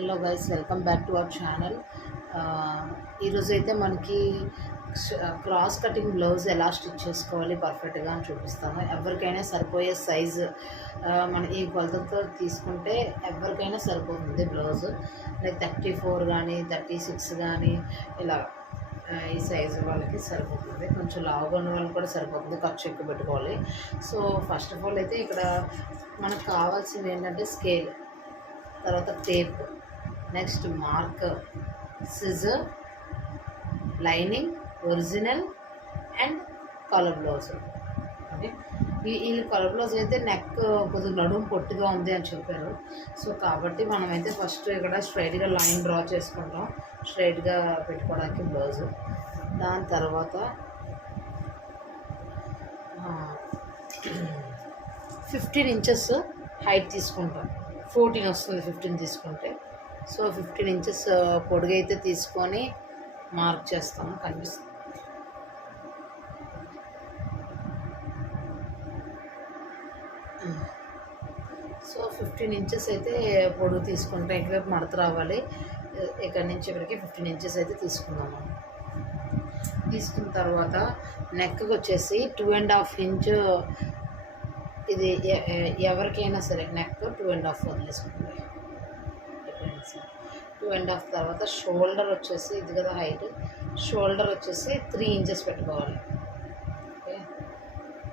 Hello guys, welcome back to our channel. ఈరోజు అయితే మనకి క్రాస్ కటింగ్ బ్లౌజ్ ఎలా స్టిచ్ చేసుకోవాలి పర్ఫెక్ట్గా అని చూపిస్తాను. ఎవరికైనా సరిపోయే సైజు మన ఈ కొలతలతో తీసుకుంటే ఎవరికైనా సరిపోతుంది బ్లౌజ్. లైక్ 34 కానీ 36 కానీ ఇలా ఈ సైజు వాళ్ళకి సరిపోతుంది. కొంచెం లావుగా ఉన్న వాళ్ళకి కూడా సరిపోతుంది, ఖర్చు ఎక్కువ పెట్టుకోవాలి. సో ఫస్ట్ ఆఫ్ ఆల్ అయితే ఇక్కడ మనకు కావాల్సింది ఏంటంటే స్కేల్, తర్వాత tape, next marker, scissor, lining, original and colour blouse. Okay, ఈ కలర్ బ్లౌజ్ అయితే నెక్ కొద్దిగా నడుము పొట్టిగా ఉంది అని చెప్పారు. సో కాబట్టి మనమైతే ఫస్ట్ ఇక్కడ స్ట్రైట్గా లైన్ డ్రా చేసుకుంటాం, స్ట్రైట్గా పెట్టుకోవడానికి బ్లౌజ్. దాని తర్వాత 15 ఇంచెస్ హైట్ తీసుకుంటాం. 14 వస్తుంది 15 తీసుకుంటే. సో 15 ఇంచెస్ పొడుగు అయితే తీసుకొని మార్క్ చేస్తాము, కనిపిస్తుంది. సో 15 ఇంచెస్ అయితే పొడుగు తీసుకుంటాం. ఇటువైపు మడత రావాలి, ఇక్కడ నుంచి ఇక్కడికి 15 ఇంచెస్ అయితే తీసుకున్నాము. తీసుకున్న తర్వాత నెక్కి వచ్చేసి 2.5 ఇంచ్. ఇది ఎవరికైనా సరే నెక్ 2.5 వదిలేసుకుంటాం. 2.5 తర్వాత షోల్డర్ వచ్చేసి ఇది కదా హైట్, షోల్డర్ వచ్చేసి 3 ఇంచెస్ పెట్టుకోవాలి. ఓకే,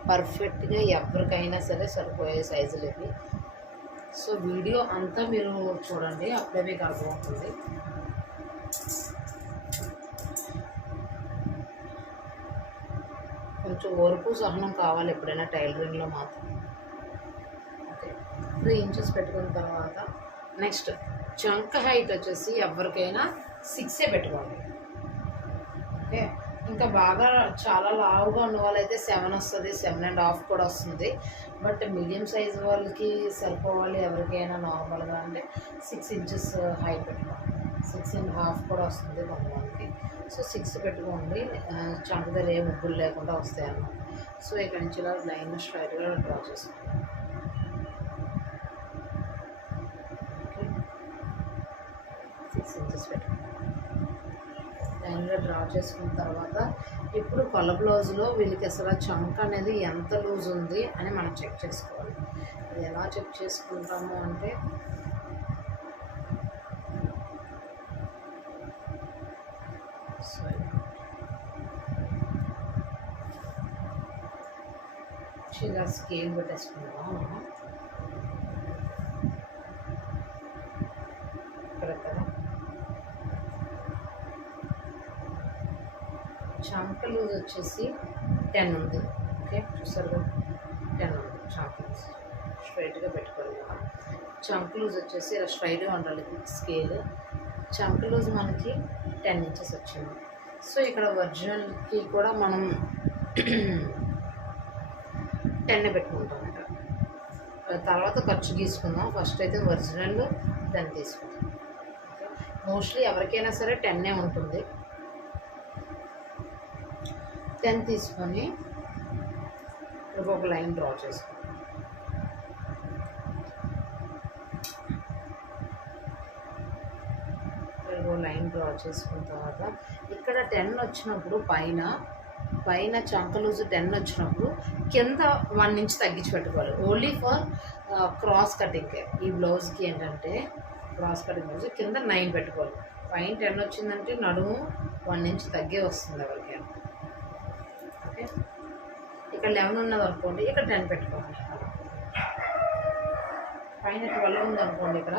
పర్ఫెక్ట్గా ఎవరికైనా సరే సరిపోయే సైజులు ఇవి. సో వీడియో అంతా మీరు చూడండి, అప్పుడే మీకు అర్థమవుతుంది. కొంచెం ఓర్పు సహనం కావాలి ఎప్పుడైనా టైలరింగ్లో మాత్రం. ఓకే, 3 ఇంచెస్ పెట్టుకున్న తర్వాత నెక్స్ట్ చంక హైట్ వచ్చేసి ఎవరికైనా 6 పెట్టుకోండి. ఓకే, ఇంకా బాగా చాలా లావుగా ఉన్న వాళ్ళైతే 7 వస్తుంది, 7.5 కూడా వస్తుంది. బట్ మీడియం సైజ్ వాళ్ళకి సరిపోవాలి ఎవరికైనా నార్మల్గా అంటే 6 ఇంచెస్ హైట్ పెట్టుకోండి. 6.5 కూడా వస్తుంది కొంతమందికి. సో 6 పెట్టుకోండి, చంక దగ్గర ఏ ముగ్గులు లేకుండా వస్తాయి అన్నమాట. సో ఇక్కడ నుంచి ఇలా లైన్ స్ట్రైట్గా డ్రా చేసుకోండి. 6 ఇంచెస్ పెట్టుకోండి, లైన్గా డ్రా చేసుకున్న తర్వాత ఇప్పుడు కొల బ్లౌజ్లో వీళ్ళకి అసలు చంక అనేది ఎంత లూజ్ ఉంది అని మనం చెక్ చేసుకోవాలి. అది ఎలా చెక్ చేసుకుంటాము అంటే ఇలా స్కేల్ పెట్టేసుకుందాం. ఇక్కడ చంక లూజ్ వచ్చేసి 10 ఉంది. ఓకే, చూసారు కదా 10 ఉంది చంక లూజ్. స్ట్రైట్గా పెట్టుకోవాలి కదా. చంక లూజ్ వచ్చేసి ఇలా స్ట్రైట్గా ఉండాలి స్కేల్. చంక లూజ్ మనకి 10 ఇంచెస్ వచ్చింది. సో ఇక్కడ ఒరిజినల్కి కూడా మనం 10 పెట్టుకుంటాం. ఇక్కడ తర్వాత ఖర్చు తీసుకుందాం. ఫస్ట్ అయితే ఒరిజినల్ 10 తీసుకుందాం. మోస్ట్లీ ఎవరికైనా సరే 10 ఉంటుంది. 10 తీసుకొని ఇక్కడ ఒక లైన్ డ్రా చేసుకోండి. లైన్ డ్రా చేసుకున్న తర్వాత ఇక్కడ 10 వచ్చినప్పుడు పైన చంక లూజ్ 10 వచ్చినప్పుడు కింద 1 ఇంచ్ తగ్గించి పెట్టుకోవాలి. Only for cross cutting. ఈ బ్లౌజ్కి ఏంటంటే క్రాస్ కటింగ్ బ్లౌజ్ కింద 9 పెట్టుకోవాలి. పైన 10 వచ్చిందంటే నడుము 1 ఇంచ్ తగ్గే వస్తుంది ఎవరికైనా. ఓకే, ఇక్కడ 11 ఉన్నది అనుకోండి, ఇక్కడ 10 పెట్టుకోవాలి. పైన 12 ఉంది అనుకోండి, ఇక్కడ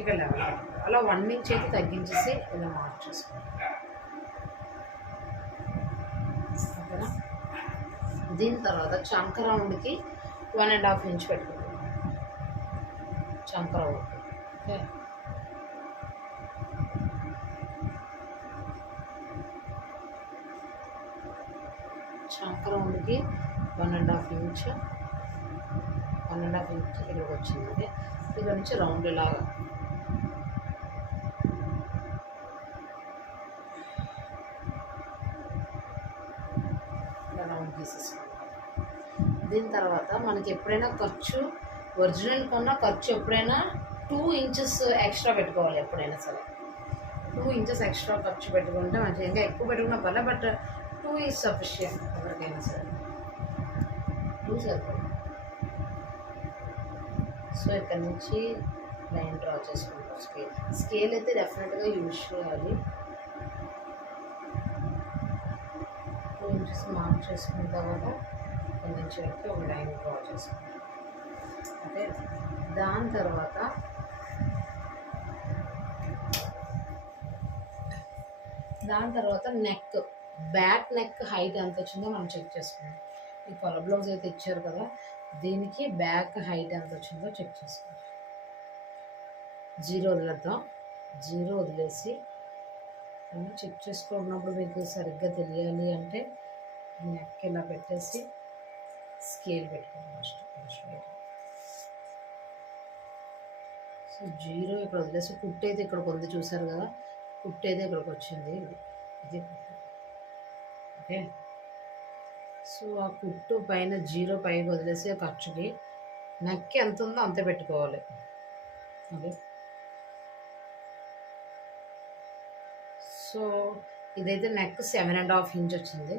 11. అలా 1 ఇంచ్ అయితే తగ్గించేసి ఇలా మార్క్ చేసుకోండి. ఓకేనా, దీని తర్వాత చంక రౌండ్కి 1.5 ఇంచ్ పెట్టుకోండి. చంక రౌండ్. ఓకే, చంక రౌండ్కి 1.5 ఇంచ్ ఇక్కడికి వచ్చింది. ఇక్కడ నుంచి రౌండ్ ఇలాగా రౌండ్ తీసేసుకోండి. దీని తర్వాత మనకి ఎప్పుడైనా ఖర్చు ఒరిజినల్ కొన్నా ఖర్చు ఎప్పుడైనా 2 ఇంచెస్ ఎక్స్ట్రా పెట్టుకోవాలి ఎప్పుడైనా సరే. 2 ఇంచెస్ ఎక్స్ట్రా ఖర్చు పెట్టుకుంటే మంచిగా. ఇంకా ఎక్కువ పెట్టుకున్నా పర్లే, బట్ 2 ఈజ్ సఫిషియంట్ ఎవరికైనా సరే. 2 సరిపోతుంది. సో ఇక్కడ నుంచి లైన్ డ్రా చేసుకుంటాం. స్కేల్ అయితే డెఫినెట్గా యూజ్ చేయాలి. 2 ఇంచెస్ మార్క్ చేసుకున్న తర్వాత ఇక్కడ నుంచి వరకు ఒక లైన్ డ్రా చేసుకుంటాం. ఓకే, దాని తర్వాత నెక్, బ్యాక్ నెక్ హైట్ ఎంత వచ్చిందో మనం చెక్ చేసుకుందాం. ఈ కొల బ్లౌజ్ అయితే ఇచ్చారు కదా, దీనికి బ్యాక్ హైట్ ఎంత వచ్చిందో చెక్ చేసుకోండి. 0 వదిలేద్దాం. 0 వదిలేసి చెక్ చేసుకున్నప్పుడు మీకు సరిగ్గా తెలియాలి అంటే నెక్ ఇలా పెట్టేసి స్కేల్ పెట్టుకోండి ఫస్ట్. సో 0 ఇక్కడ వదిలేసి కుట్టు అయితే ఇక్కడికి ఉంది, చూసారు కదా, కుట్టు అయితే ఇక్కడికి వచ్చింది. ఇది కుట్టు. ఓకే, సో ఆ కుట్టు పైన 0 పైకి వదిలేసి ఆ ఖర్చుకి నెక్ ఎంత ఉందో అంతే పెట్టుకోవాలి. ఓకే, సో ఇదైతే నెక్ 7.5 ఇంచ్ వచ్చింది.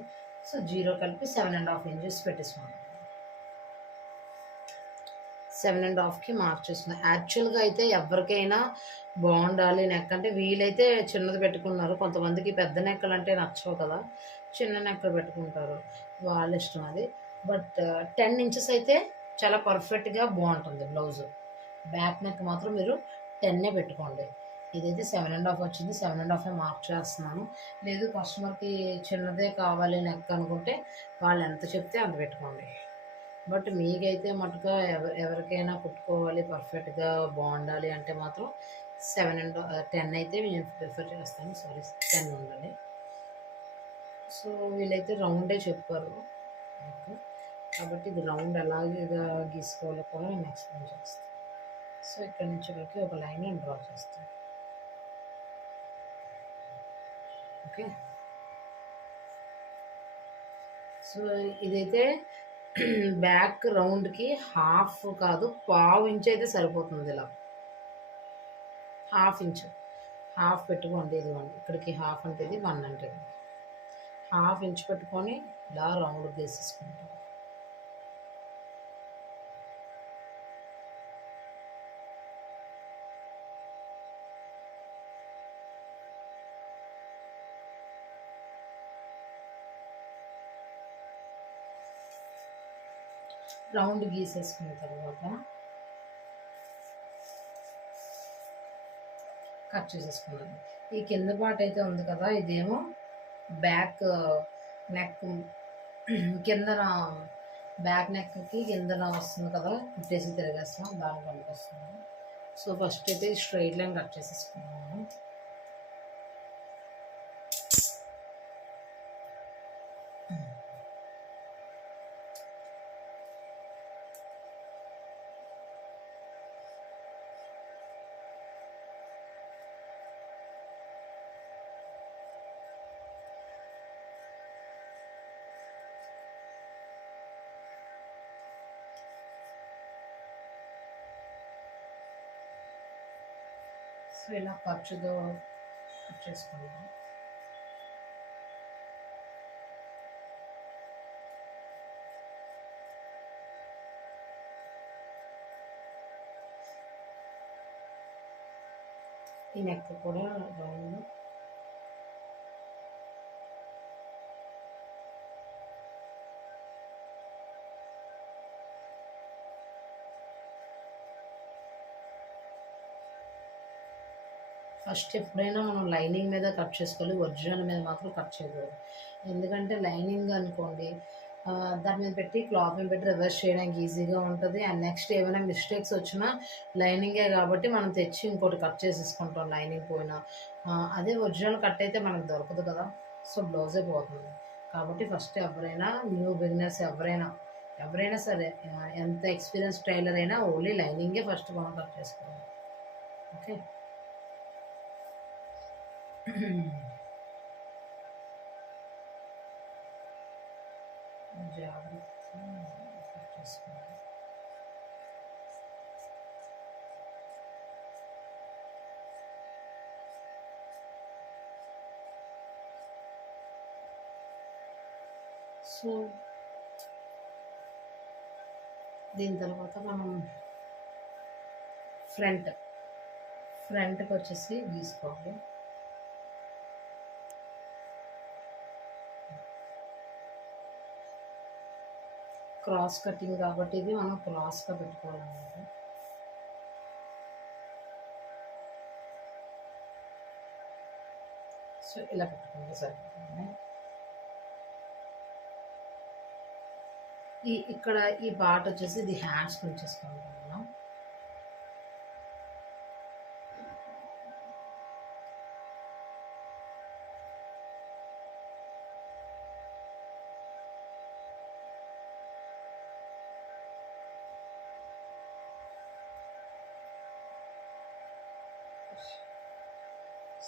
సో 0 కలిపి 7.5 ఇంచెస్ పెట్టేసుకున్నాం. 7.5కి మార్క్ చేస్తున్నాం. యాక్చువల్గా అయితే ఎవరికైనా బాగుండాలి నెక్ అంటే, వీలైతే చిన్నది పెట్టుకున్నారు, కొంతమందికి పెద్ద నెక్కలు అంటే నచ్చవు కదా, చిన్న నెక్కలు పెట్టుకుంటారు, వాళ్ళ ఇష్టం అది. బట్ 10 ఇంచెస్ అయితే చాలా పర్ఫెక్ట్గా బాగుంటుంది బ్లౌజ్. బ్యాక్ నెక్ మాత్రం మీరు 10 పెట్టుకోండి. ఇదైతే 7.5 వచ్చింది, 7.5 మార్క్ చేస్తున్నాను. లేదు కస్టమర్కి చిన్నదే కావాలి నెక్ అనుకుంటే వాళ్ళు ఎంత చెప్తే అంత పెట్టుకోండి. బట్ మీకైతే మటుగా ఎవరికైనా కుట్టుకోవాలి పర్ఫెక్ట్గా బాగుండాలి అంటే మాత్రం 10 అయితే నేను ప్రిఫర్ చేస్తాను. సారీ, 10 ఉండాలి. సో వీళ్ళైతే రౌండే చెప్పారు కాబట్టి ఇది రౌండ్ ఎలాగే గీసుకోవాలో కూడా నేను ఎక్స్ప్లెయిన్ చేస్తాను. సో ఇక్కడ నుంచి వరకు ఒక లైన్ నేను డ్రా చేస్తాను. ఓకే, సో ఇదైతే బ్యాక్ రౌండ్కి హాఫ్ కాదు, 1/2 ఇంచ్ అయితే సరిపోతుంది. ఇలా 1/2 ఇంచ్, హాఫ్ పెట్టుకోండి. ఇదిగోండి, ఇక్కడికి హాఫ్ అంటే ఇది 1 అంటే 1/2 ఇంచ్ పెట్టుకొని ఇలా రౌండ్ గీసేసుకుంటాం. రౌండ్ గీసేసుకున్న తర్వాత కట్ చేసేసుకున్నాను. ఈ కింద పార్ట్ అయితే ఉంది కదా, ఇదేమో బ్యాక్ నెక్ కిందన, బ్యాక్ నెక్కి కిందన వస్తుంది కదా, కుట్టేసి తిరిగేస్తాం, దాని పనికి వస్తుంది. సో ఫస్ట్ అయితే స్ట్రైట్ లైన్ కట్ చేసేసుకున్నాను. సో ఇలా ఖర్చుతో కట్ చేసుకుందాం. ఈ నెక్ కూడా రౌండ్ ఫస్ట్ ఎప్పుడైనా మనం లైనింగ్ మీద కట్ చేసుకోవాలి, ఒరిజినల్ మీద మాత్రం కట్ చేయకూడదు. ఎందుకంటే లైనింగ్ అనుకోండి, దాని మీద పెట్టి క్లాత్ మీద పెట్టి రివర్స్ చేయడానికి ఈజీగా ఉంటుంది. అండ్ నెక్స్ట్ ఏమైనా మిస్టేక్స్ వచ్చినా లైనింగే కాబట్టి మనం తెచ్చి ఇంకోటి కట్ చేసేసుకుంటాం లైనింగ్ పోయినా. అదే ఒరిజినల్ కట్ అయితే మనకు దొరకదు కదా, సో బ్లౌజే పోతుంది. కాబట్టి ఫస్ట్ ఎవరైనా న్యూ బిగినర్స్ ఎవరైనా సరే, ఎంత ఎక్స్పీరియన్స్ టైలర్ అయినా ఓన్లీ లైనింగే ఫస్ట్ మనం కట్ చేసుకోవాలి. ఓకే, జాగ్రత్త. చేసుకోవాలి. సో దీని తర్వాత మనం ఫ్రంట్కి వచ్చేసి గీసుకోవాలి. క్రాస్ కటింగ్ కాబట్టి ఇది మనం క్రాస్గా పెట్టుకోవాలన్నమాట. సో ఇలా పెట్టుకుంటే సరిపోతుంది. ఇక్కడ ఈ పార్ట్ వచ్చేసి ఇది హ్యాండ్స్ ఉంచేసుకుంటాం మనం.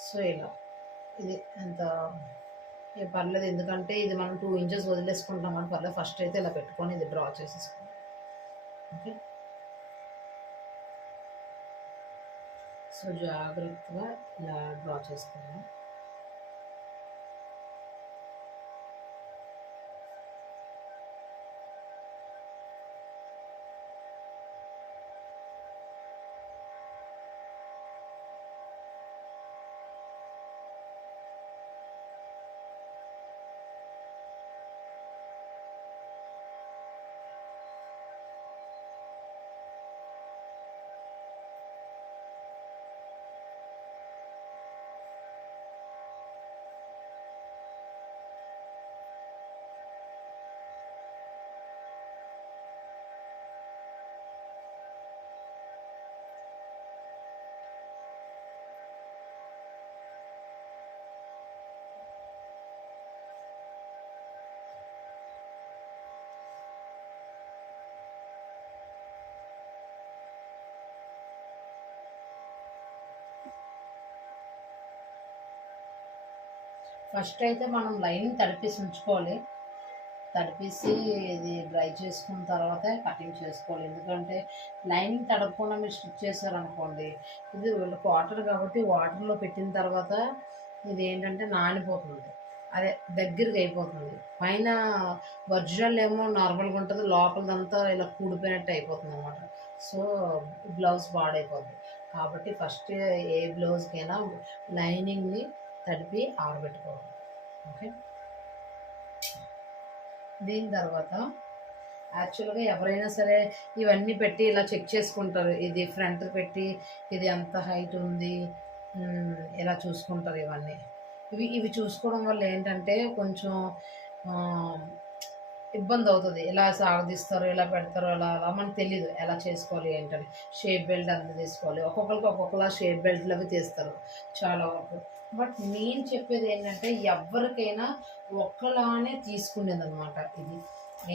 సో ఇలా ఇది ఎంత పర్లేదు, ఎందుకంటే ఇది మనం 2 ఇంచెస్ వదిలేసుకుంటాం కానీ పర్లేదు. ఫస్ట్ అయితే ఇలా పెట్టుకొని ఇది డ్రా చేసేసుకుంటాం. ఓకే, సో జాగ్రత్తగా ఇలా డ్రా చేసుకున్నాం. ఫస్ట్ అయితే మనం లైనింగ్ తడిపేసి ఉంచుకోవాలి. తడిపేసి ఇది డ్రై చేసుకున్న తర్వాత కటింగ్ చేసుకోవాలి. ఎందుకంటే లైనింగ్ తడపకుండా మీరు స్టిచ్ చేశారనుకోండి, ఇది వాటర్ కాబట్టి వాటర్లో పెట్టిన తర్వాత ఇది ఏంటంటే నానిపోతుంది, అదే దగ్గరికి అయిపోతుంది. పైన ఒరిజినల్ ఏమో నార్మల్గా ఉంటుంది, లోపలదంతా ఇలా కూడిపోయినట్టు అయిపోతుంది అనమాట. సో బ్లౌజ్ పాడైపోద్ది. కాబట్టి ఫస్ట్ ఏ బ్లౌజ్కైనా లైనింగ్ని తడిపి ఆరబెట్టుకోవాలి. ఓకే, దీని తర్వాత యాక్చువల్గా ఎవరైనా సరే ఇవన్నీ పెట్టి ఇలా చెక్ చేసుకుంటారు. ఇది ఫ్రంట్ పెట్టి ఇది ఎంత హైట్ ఉంది ఇలా చూసుకుంటారు. ఇవి చూసుకోవడం వల్ల ఏంటంటే కొంచెం ఇబ్బంది అవుతుంది. ఎలా సాగదీస్తారో ఎలా పెడతారో అలా మనకు తెలీదు ఎలా చేసుకోవాలి ఏంటని. షేప్ బెల్ట్ అంత తీసుకోవాలి, ఒక్కొక్కరికి ఒక్కొక్కలా షేప్ బెల్ట్లు అవి తీస్తారు చాలా వరకు. బట్ నేను చెప్పేది ఏంటంటే ఎవరికైనా ఒక్కలానే తీసుకునేది అనమాట. ఇది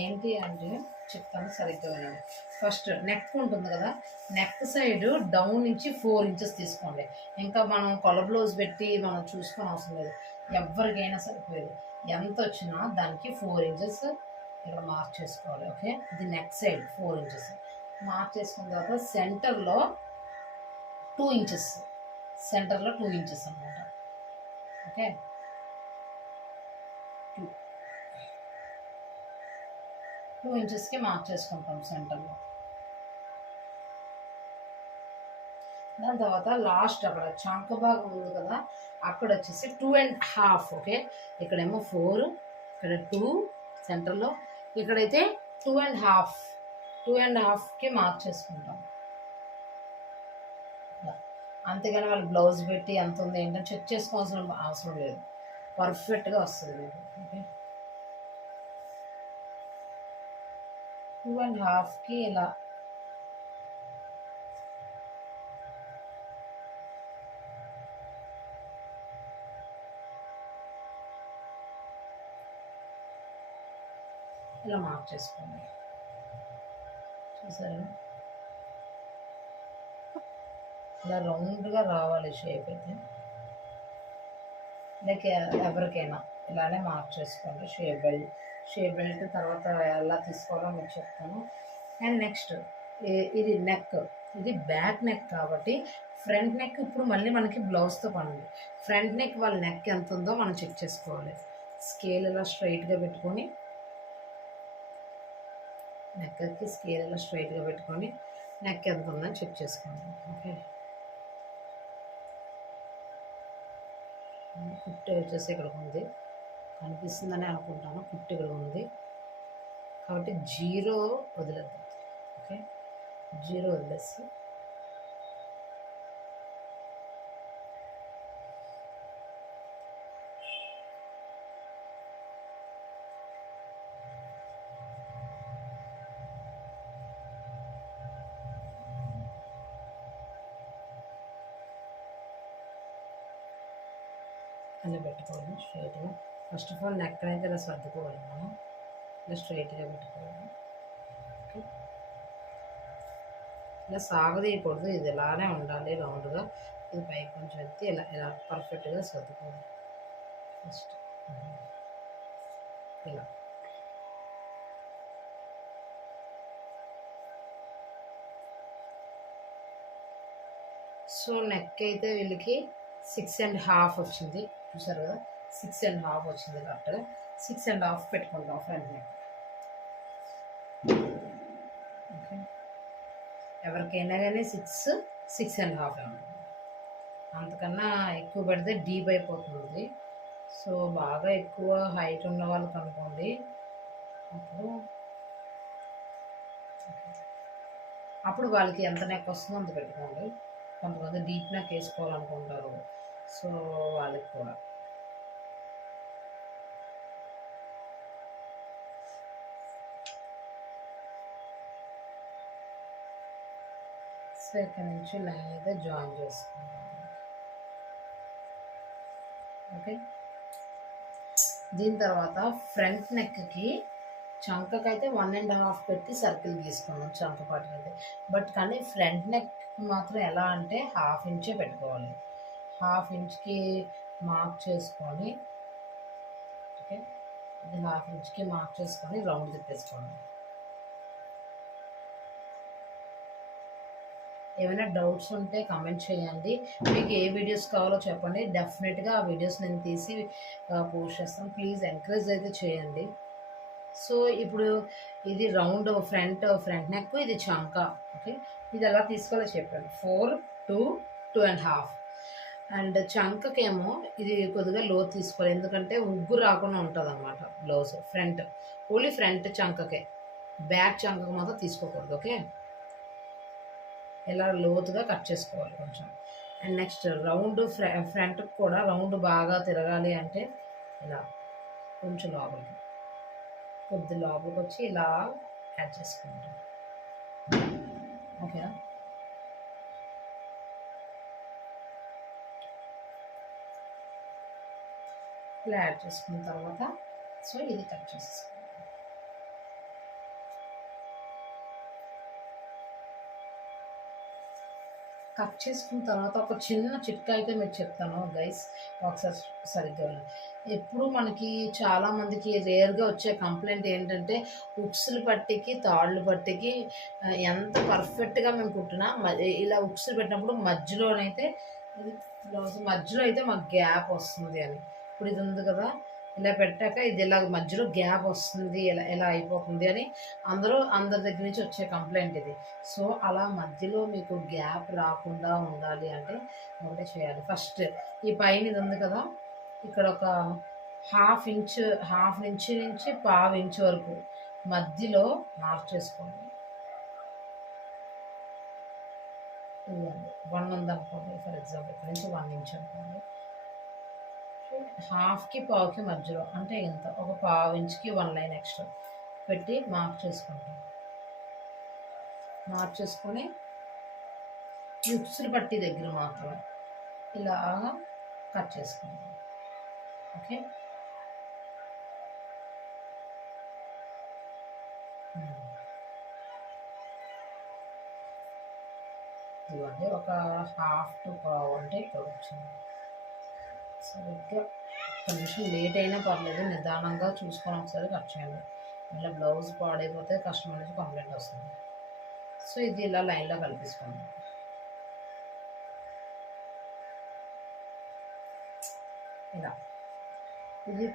ఏంటి అంటే చెప్తాను సరిగ్గా వినండి. ఫస్ట్ నెక్ ఉంటుంది కదా, నెక్ సైడ్ డౌన్ నుంచి 4 ఇంచెస్ తీసుకోండి. ఇంకా మనం కొల బ్లౌజ్ పెట్టి మనం చూసుకొని అవసరం లేదు, ఎవరికైనా సరిపోయేది. ఎంత వచ్చినా దానికి 4 ఇంచెస్ ఇక్కడ మార్క్ చేసుకోవాలి. ఓకే, ఇది నెక్ సైడ్ 4 ఇంచెస్ మార్క్ చేసుకున్న తర్వాత సెంటర్లో 2 ఇంచెస్, సెంటర్లో 2 ఇంచెస్ అనమాట. ఓకే, 2 ఇంచెస్కి మార్క్ చేసుకుంటాం సెంటర్లో. దాని తర్వాత లాస్ట్ అక్కడ చంక భాగం ఉంది కదా, అక్కడ వచ్చేసి 2.5. ఓకే, ఇక్కడేమో 4, ఇక్కడ 2 సెంటర్లో, ఇక్కడైతే 2.5కి మార్క్ చేసుకుంటాం. అంతేగాని వాళ్ళు బ్లౌజ్ పెట్టి ఎంత ఉంది ఏంటని చెక్ చేసుకోవాల్సిన అవసరం లేదు, పర్ఫెక్ట్గా వస్తుంది మీకు. ఓకే, 2.5కి ఇలా ఇలా మార్క్ చేసుకోండి. చూసారా, ఇలా రౌండ్గా రావాలి షేప్ అయితే. లైక్ ఎవరికైనా ఇలానే మార్క్ చేసుకోండి. షేప్ బెల్ట్ తర్వాత ఎలా తీసుకోవాలో మీకు చెప్తాను. అండ్ నెక్స్ట్ ఇది నెక్, ఇది బ్యాక్ నెక్ కాబట్టి ఫ్రంట్ నెక్ ఇప్పుడు మళ్ళీ మనకి బ్లౌజ్తో పని. ఫ్రంట్ నెక్ వాళ్ళ నెక్ ఎంత ఉందో మనం చెక్ చేసుకోవాలి. స్కేల్ ఇలా స్ట్రైట్గా పెట్టుకొని నెక్కి స్కేల్ ఇలా స్ట్రైట్గా పెట్టుకొని నెక్ ఎంత ఉందని చెక్ చేసుకోండి. ఓకే, కుట్టు వచ్చేసి ఇక్కడ ఉంది, కనిపిస్తుందని అనుకుంటాను. కుట్టు ఇక్కడ ఉంది కాబట్టి 0 వదిలేద్దాం. ఓకే, 0 వదిలేసి అలా పెట్టుకోవాలి స్ట్రైట్గా. ఫస్ట్ ఆఫ్ ఆల్ నెక్ అయితే ఇలా సర్దుకోవాలి, మనం ఇలా స్ట్రైట్గా పెట్టుకోవాలి. ఓకే, ఇలా సాగదీయకూడదు, ఇది ఇలానే ఉండాలి రౌండ్గా. ఇది పైకి కొంచెం ఎత్తి ఇలా ఇలా పర్ఫెక్ట్గా సర్దుకోవాలి. ఫస్ట్ ఇలా సో నెక్ అయితే వీళ్ళకి 6.5 వచ్చింది, చూసారు కదా, 6.5 వచ్చింది. కరెక్ట్గా 6.5 పెట్టుకుంటాం ఫ్రంట్ నెక్. ఓకే, ఎవరికైనా కానీ 6.5 ఉంటుంది. అంతకన్నా ఎక్కువ పెడితే డీప్ అయిపోతుంది. సో బాగా ఎక్కువ హైట్ ఉన్న వాళ్ళకి అనుకోండి, అప్పుడు వాళ్ళకి ఎంత నెక్ వస్తుందో అంత పెట్టుకోండి. కొంతమంది డీప్ నెక్ వేసుకోవాలనుకుంటారు, సో వాళ్ళకి కూడా. సో ఇక్కడ నుంచి లైన్ అయితే జాయిన్ చేసుకుంటాం. ఓకే, దీని తర్వాత ఫ్రంట్ నెక్కి చంకకైతే 1.5 పెట్టి సర్కిల్ గీసుకున్నాం చంక పాటు అయితే. బట్ కానీ ఫ్రంట్ నెక్ మాత్రం ఎలా అంటే 1/2 ఇంచే పెట్టుకోవాలి. 1/2 ఇంచ్కి మార్క్ చేసుకొని, ఓకే, ఇది 1/2 ఇంచ్కి మార్క్ చేసుకొని రౌండ్ తిప్పేసుకోండి. ఏమైనా డౌట్స్ ఉంటే కమెంట్ చేయండి. మీకు ఏ వీడియోస్ కావాలో చెప్పండి, డెఫినెట్గా ఆ వీడియోస్ నేను తీసి పోస్ట్ చేస్తాను. ప్లీజ్ ఎంకరేజ్ అయితే చేయండి. సో ఇప్పుడు ఇది రౌండ్ ఫ్రంట్ నెక్, ఇది చంక. ఓకే, ఇది ఎలా తీసుకోవాలో చెప్పాను. 4, 2, 2.5. అండ్ చంకకేమో ఇది కొద్దిగా లో తీసుకోవాలి, ఎందుకంటే ఉగ్గు రాకుండా ఉంటుంది అన్నమాట బ్లౌజ్. ఫ్రంట్ ఓన్లీ ఫ్రంట్ చంకకే, బ్యాక్ చంకకు మాత్రం తీసుకోకూడదు. ఓకే, ఇలా లోతుగా కట్ చేసుకోవాలి కొంచెం. అండ్ నెక్స్ట్ రౌండ్ ఫ్రంట్కి కూడా రౌండ్ బాగా తిరగాలి అంటే ఇలా కొంచెం లోపలికి, కొద్ది లోపలికి వచ్చి ఇలా యాడ్ చేసుకుంటాం. ఓకేనా, ఇలా యాడ్ చేసుకున్న తర్వాత సో ఇది కట్ చేసేసుకోండి. కట్ చేసుకున్న తర్వాత ఒక చిన్న చిట్కా అయితే మీకు చెప్తాను గైస్, ఒకసారి సరిగ్గా. ఎప్పుడు మనకి చాలామందికి రేర్గా వచ్చే కంప్లైంట్ ఏంటంటే ఉక్సులు పట్టికి తాళ్ళు పట్టికి ఎంత పర్ఫెక్ట్గా మేము కుట్టినా ఇలా ఉక్సులు పెట్టినప్పుడు మధ్యలోనైతే మధ్యలో అయితే మాకు గ్యాప్ వస్తుంది అని. ఇప్పుడు ఇది ఉంది కదా, ఇలా పెట్టాక ఇది ఇలా మధ్యలో గ్యాప్ వస్తుంది, ఎలా అయిపోతుంది అని అందరి దగ్గర నుంచి వచ్చే కంప్లైంట్ ఇది. సో అలా మధ్యలో మీకు గ్యాప్ రాకుండా ఉండాలి అంటే ఒకటే చేయాలి. ఫస్ట్ ఈ పైన ఇది ఉంది కదా, ఇక్కడ ఒక 1/2 ఇంచ్ నుంచి 1/4 ఇంచ్ వరకు మధ్యలో మార్క్ చేసుకోండి. 1 ఉందనుకోండి, ఫర్ ఎగ్జాంపుల్ ఇక్కడ నుంచి 1 ఇంచ్ అనుకోండి. 1/2కి 1/4కి మధ్యలో అంటే ఎంత, ఒక 1/4 ఇంచ్కి 1 లైన్ ఎక్స్ట్రా పెట్టి మార్క్ చేసుకుంటాం. మార్క్ చేసుకొని ఉక్సులు పట్టి దగ్గర మాత్రమే ఇలాగా కట్ చేసుకుంటాం. ఓకే, ఇదిగోండి ఒక 1/2 to 1/4 అంటే ఇక్కడ వచ్చింది. సరిగ్గా కొంచెం లేట్ అయినా పర్లేదు, నిదానంగా చూసుకొని ఒకసారి కట్ చేయండి. మళ్ళీ బ్లౌజ్ పాడైపోతే కస్టమర్ నుంచి కంప్లైంట్ వస్తుంది. సో ఇది ఇలా లైన్లో కలిపేసుకోండి. ఇలా ఇది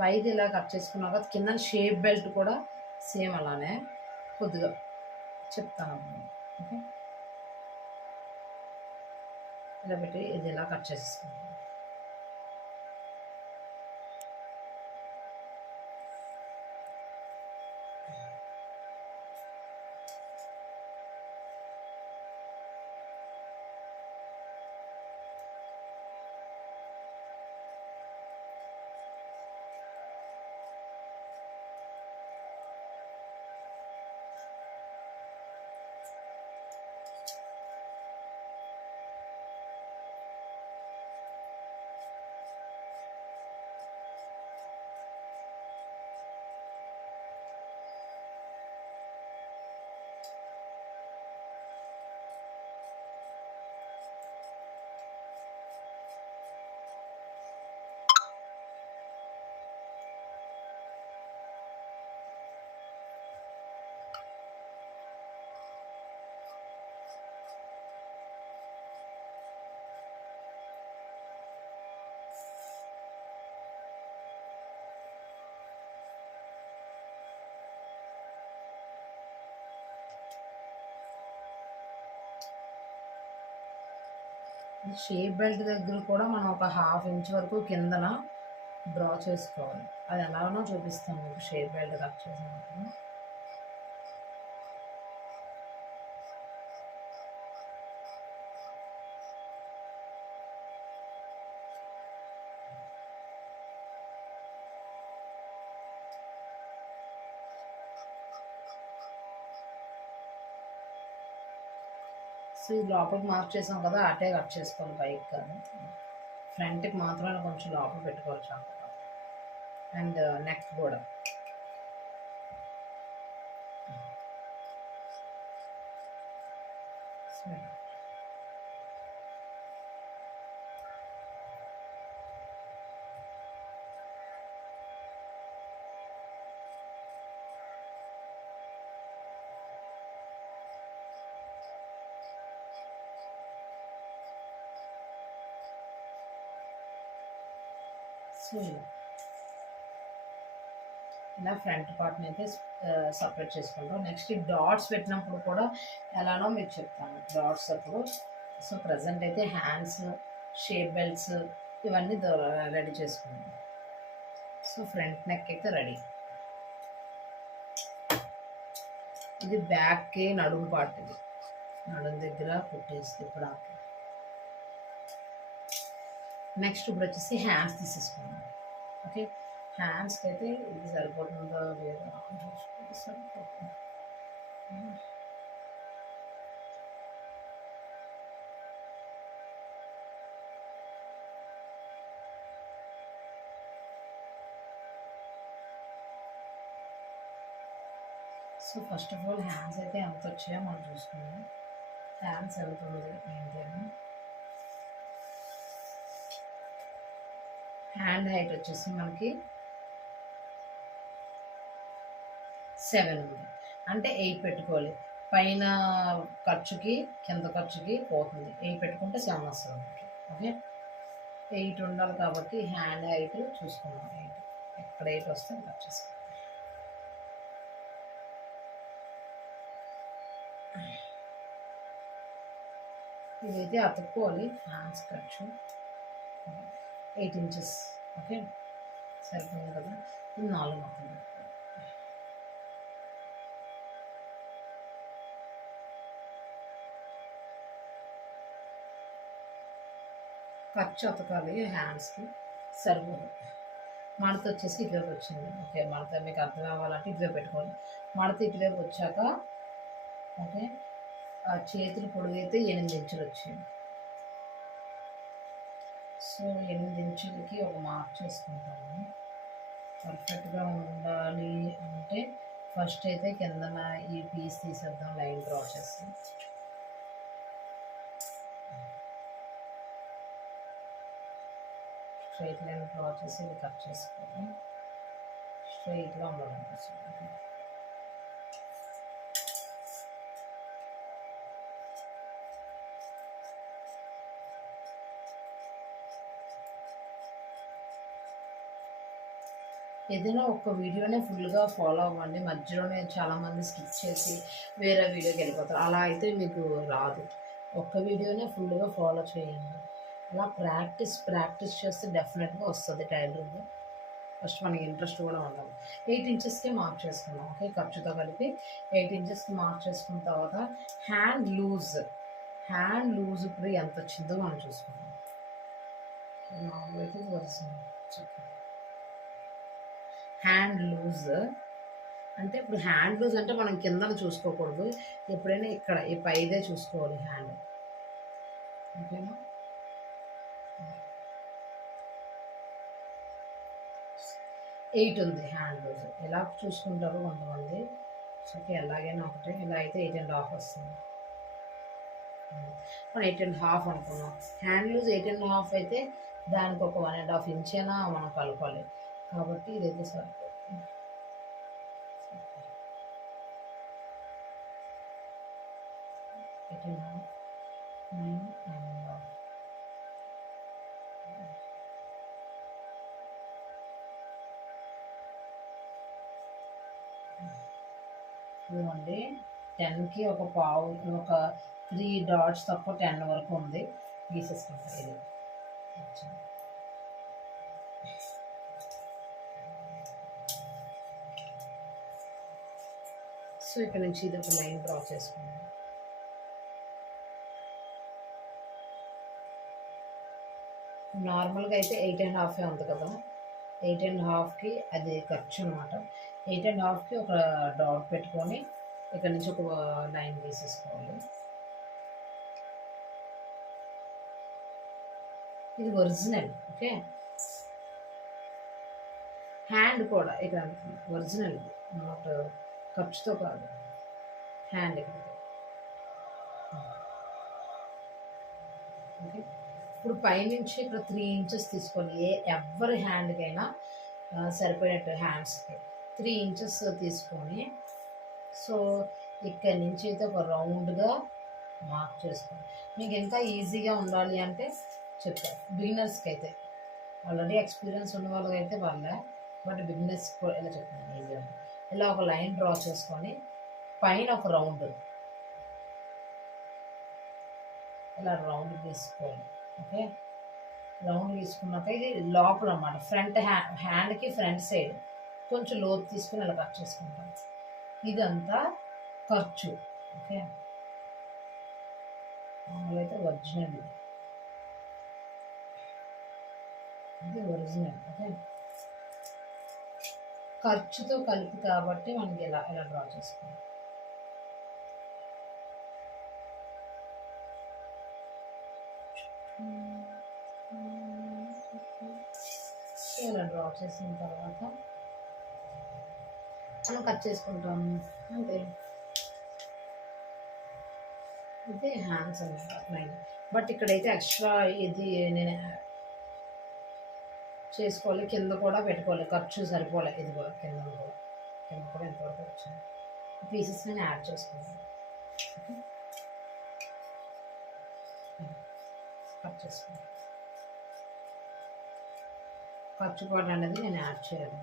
పైది ఇలా కట్ చేసుకున్నాక కింద షేప్ బెల్ట్ కూడా సేమ్ అలానే కొద్దిగా చెప్తాను. ఓకే, ఇలా పెట్టి ఇది ఇలా కట్ చేసేసుకుంటాం. షేప్ బెల్ట్ దగ్గర కూడా మనం ఒక 1/2 ఇంచ్ వరకు కిందన డ్రా చేసుకోవాలి. అది ఎలాగనో చూపిస్తాను మీకు షేప్ బెల్ట్ కట్ చేసినప్పుడు. సో ఇది లోపలికి మార్క్ చేసాం కదా, అటే కట్ చేసుకోవాలి, పైకి కాదు. ఫ్రంట్కి మాత్రమే కొంచెం లోపల పెట్టుకోవచ్చు అన్నమాట. అండ్ నెక్ కూడా సో ఇలా ఫ్రంట్ పార్ట్ని అయితే సపరేట్ చేసుకుంటాం. నెక్స్ట్ ఈ డాట్స్ పెట్టినప్పుడు కూడా ఎలానో మీకు చెప్తాను డాట్స్ అప్పుడు. సో ప్రజెంట్ అయితే హ్యాండ్స్, షేప్ బెల్ట్స్ ఇవన్నీ రెడీ చేసుకున్నాం. సో ఫ్రంట్ నెక్ అయితే రెడీ. ఇది బ్యాక్కి నడుము పార్ట్, ఇది నడుము దగ్గర కుట్టేసి ఇప్పుడు నెక్స్ట్ ఇప్పుడు వచ్చేసి హ్యాండ్స్ తీసేసుకున్నాం. ఓకే, హ్యాండ్స్కి అయితే ఇది సరిపోతుందో లేదో చూసుకుంటే సరిపోతుంది. So first of all hands అయితే ఎంత వచ్చాయో మనం చూసుకున్నాం. హ్యాండ్స్ ఎంత ఉంది ఏంటి అని. హ్యాండ్ హైట్ వచ్చేసి మనకి 7 ఉంది, అంటే 8 పెట్టుకోవాలి. పైన ఖర్చుకి కింద ఖర్చుకి పోతుంది. 8 పెట్టుకుంటే 7 వస్తుంది. ఓకే, 8 ఉండాలి కాబట్టి హ్యాండ్ హైట్ చూసుకున్నాం. 8 ఎక్కడ 8 వస్తే కట్ చేసుకోవాలి. ఇదైతే అతుక్కోవాలి హ్యాండ్స్ ఖర్చు 8 ఇంచెస్. ఓకే, సరిపోయింది కదా. ఇది 4 మొక్కలు పెట్టుకోవాలి. ఖర్చు అతకాలి హ్యాండ్స్కి, సరిపోదు. మడత వచ్చేసి ఇటువైపు వచ్చింది. ఓకే, మడత మీకు అర్థం అవ్వాలంటే ఇటువైపు పెట్టుకోవాలి. మడత ఇటువైపు వచ్చాక ఓకే, ఆ చేతులు పొడుగు అయితే 8 ఇంచులు వచ్చింది. సో 8 ఇంచులకి ఒక మార్క్ చేసుకుంటాము. పర్ఫెక్ట్గా ఉండాలి అంటే ఫస్ట్ అయితే కిందన ఈ పీస్ తీసేద్దాం, లైన్ డ్రా చేసి. స్ట్రైట్ లైన్ డ్రా చేసి ఇది కట్ చేసుకోవాలి. స్ట్రైట్గా ఉండాలనిపిస్తుంది. ఏదైనా ఒక వీడియోనే ఫుల్గా ఫాలో అవ్వండి. మధ్యలోనే చాలామంది స్కిప్ చేసి వేరే వీడియోకి వెళ్ళిపోతారు. అలా అయితే మీకు రాదు. ఒక్క వీడియోనే ఫుల్గా ఫాలో చేయండి. అలా ప్రాక్టీస్ చేస్తే డెఫినెట్గా వస్తుంది టైలరింగ్. ఫస్ట్ మనకి ఇంట్రెస్ట్ కూడా ఉండాలి. 8 ఇంచెస్కి మార్క్ చేసుకున్నాం. ఓకే, ఖర్చుతో కలిపి 8 ఇంచెస్కి మార్క్ చేసుకున్న తర్వాత హ్యాండ్ లూజ్ ఇప్పుడు ఎంత వచ్చిందో మనం చూసుకున్నాం. మామూలుగా అయితే హ్యాండ్ లూజ్ అంటే ఇప్పుడు హ్యాండ్ లూజ్ అంటే మనం కిందన చూసుకోకూడదు. ఎప్పుడైనా ఇక్కడ ఈ పైదే చూసుకోవాలి హ్యాండ్. ఓకేనా? 8 ఉంది హ్యాండ్ లూజ్. ఎలా చూసుకుంటారు కొంతమంది. ఓకే, ఎలాగైనా ఒకటే. ఇలా అయితే 8.5 వస్తుంది. మనం 8.5 అనుకున్నాం. హ్యాండ్ లూజ్ 8.5 అయితే దానికి ఒక 1.5 ఇంచ్ అయినా మనం కలపాలి. కాబట్టి ఇదైతే సరిపోతుంది. 8.5 9.5 ఇదిగోండి. 10కి ఒక పావు, ఒక 3 డాట్స్ తక్కువ 10 వరకు ఉంది. గీసేసుకుంటాం ఇది. సో ఇక్కడ నుంచి ఇది ఒక లైన్ డ్రా చేసుకుందాం. నార్మల్గా అయితే 8.5 ఉంది కదా. 8.5కి అది ఖర్చు అనమాట. 8.5కి ఒక డాట్ పెట్టుకొని ఇక్కడ నుంచి ఒక లైన్ వేసేసుకోవాలి. ఇది ఒరిజినల్. ఓకే, హ్యాండ్ కూడా ఇక్కడ ఒరిజినల్, నాట్ ఖర్చుతో కాదు. హ్యాండ్ ఇక్కడ. ఓకే, ఇప్పుడు పైనుంచి ఇక్కడ 3 ఇంచెస్ తీసుకోవాలి. ఎవరి హ్యాండ్కైనా సరిపోయేటట్టు హ్యాండ్స్కి 3 ఇంచెస్ తీసుకొని, సో ఇక్కడి నుంచి అయితే ఒక రౌండ్గా మార్క్ చేసుకోండి. మీకు ఇంకా ఈజీగా ఉండాలి అంటే చెప్తారు. బిగినర్స్కి అయితే, ఆల్రెడీ ఎక్స్పీరియన్స్ ఉన్న వాళ్ళకైతే వాళ్ళే, బట్ బిగినర్స్ కూడా ఇలా చెప్తాను ఈజీగా. ఇలా ఒక లైన్ డ్రా చేసుకొని పైన ఒక రౌండ్ ఇలా రౌండ్ తీసుకోవాలి. ఓకే, రౌండ్ తీసుకున్నాక ఇది లోపల అన్నమాట. ఫ్రంట్ హ్యాండ్కి ఫ్రంట్ సైడ్ కొంచెం లోతు తీసుకుని ఇలా కట్ చేసుకుంటాం. ఇదంతా ఖర్చు. ఓకే, మామూలైతే ఒరిజినల్, ఇది ఒరిజినల్. ఓకే, ఖర్చుతో కలిపి కాబట్టి మనకి ఇలా డ్రా చేసుకోవాలి. ఇలా డ్రా చేసిన తర్వాత మనం కట్ చేసుకుంటాము. అంతే, ఇది హ్యాండ్స్ అన్నమాట. బట్ ఇక్కడైతే ఎక్స్ట్రా ఇది నేను చేసుకోవాలి. కింద కూడా పెట్టుకోవాలి, ఖర్చు సరిపోలే. ఇది కూడా కింద కూడా ఎంతవరకు వచ్చింది పీసెస్ నేను యాడ్ చేసుకున్నాను. కట్ చేసుకున్నాను. ఖర్చు పాటు అనేది నేను యాడ్ చేయాలి.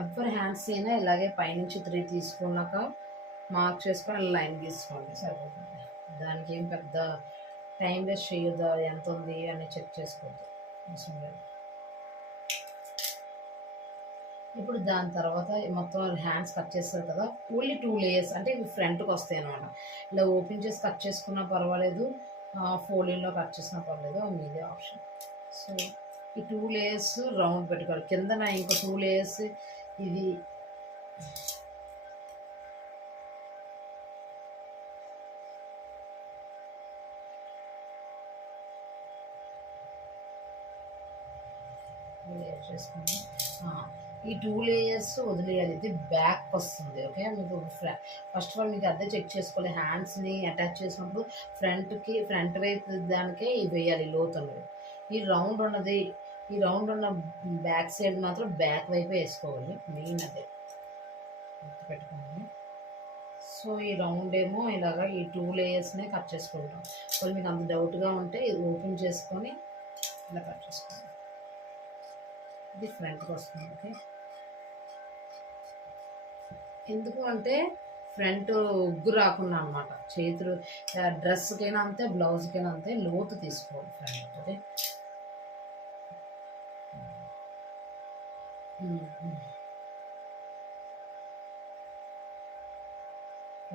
ఎవరి హ్యాండ్స్ అయినా ఇలాగే పైనుంచి 3 తీసుకున్నాక మార్క్ చేసుకొని లైన్ గీసుకోండి, సరిపోతుంది. దానికి ఏం పెద్ద టైం వేస్ట్ చేయొద్దు. ఎంత ఉంది అని చెక్ చేసుకోవద్దు, అవసరం లేదు. ఇప్పుడు దాని తర్వాత మొత్తం హ్యాండ్స్ కట్ చేస్తారు కదా. ఓన్లీ 2 లేయర్స్ అంటే ఇవి ఫ్రంట్కి వస్తాయి అన్నమాట. ఇలా ఓపెన్ చేసి కట్ చేసుకున్నా పర్వాలేదు, ఫోల్డింగ్లో కట్ చేసినా పర్వాలేదు, మీదే ఆప్షన్. సో ఈ 2 లేయర్స్ రౌండ్ పెట్టుకోవాలి. కిందన ఇంకో 2 లేయర్స్ ఇది చేసుకుని ఈ 2 లేయర్స్ వదిలేయాలి. ఇది బ్యాక్ వస్తుంది. ఓకే, మీకు ఫస్ట్ ఆఫ్ ఆల్ మీకు అదే చెక్ చేసుకోవాలి. హ్యాండ్స్ని అటాచ్ చేసినప్పుడు ఫ్రంట్ వైపు దానికే ఇవి వేయాలి, లోతున్నది. ఈ రౌండ్ ఉన్న బ్యాక్ సైడ్ మాత్రం బ్యాక్ వైపే వేసుకోవాలి. మెయిన్ అదే పెట్టుకోండి. సో ఈ రౌండ్ ఏమో ఇలాగా ఈ 2 లేయర్స్నే కట్ చేసుకుంటాం. ఒకవేళ మీకు అంత డౌట్గా ఉంటే ఇది ఓపెన్ చేసుకొని ఇలా కట్ చేసుకోండి. ఇది ఫ్రంట్కి వస్తుంది. ఓకే, ఎందుకు అంటే ఫ్రంట్ ఉగ్గు రాకుండా అనమాట. చేతులు డ్రెస్కైనా అంతే, బ్లౌజ్కైనా అంతే లోతు తీసుకోవాలి ఫ్రంట్. ఓకే,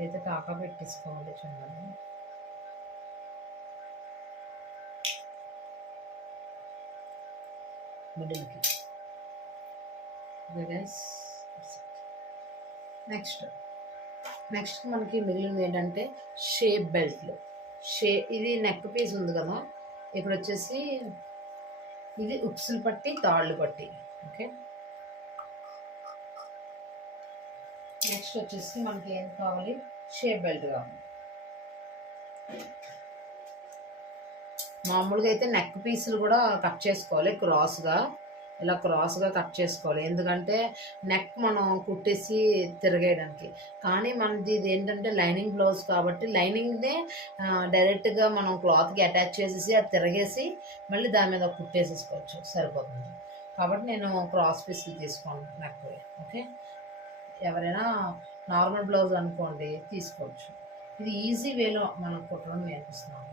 అయితే కాకా పెట్టేసుకోవాలి చిన్నది. మిడిల్కి. నెక్స్ట్ మనకి మిగిలింది ఏంటంటే షేప్ బెల్ట్లు. ఇది నెక్ పీస్ ఉంది కదా, ఇప్పుడు వచ్చేసి ఇది ఉక్సులు పట్టి తాళ్ళు పట్టి. ఓకే, నెక్స్ట్ వచ్చేసి మనకి ఏం కావాలి, షేప్ బెల్ట్ కావాలి. మామూలుగా అయితే నెక్ పీసులు కూడా కట్ చేసుకోవాలి క్రాస్గా, ఇలా క్రాస్గా కట్ చేసుకోవాలి. ఎందుకంటే నెక్ మనం కుట్టేసి తిరగేయడానికి. కానీ మనది ఇది ఏంటంటే లైనింగ్ బ్లౌజ్ కాబట్టి లైనింగ్నే డైరెక్ట్గా మనం క్లాత్కి అటాచ్ చేసేసి అది తిరగేసి మళ్ళీ దాని మీద కుట్టేసేసుకోవచ్చు, సరిపోతుంది. కాబట్టి నేను క్రాస్ పీసులు తీసుకోండి నెక్. ఓకే, ఎవరైనా నార్మల్ బ్లౌజ్ అనుకోండి తీసుకోవచ్చు. ఇది ఈజీ వేలో మనం కుట్టడం నేర్పిస్తున్నాము.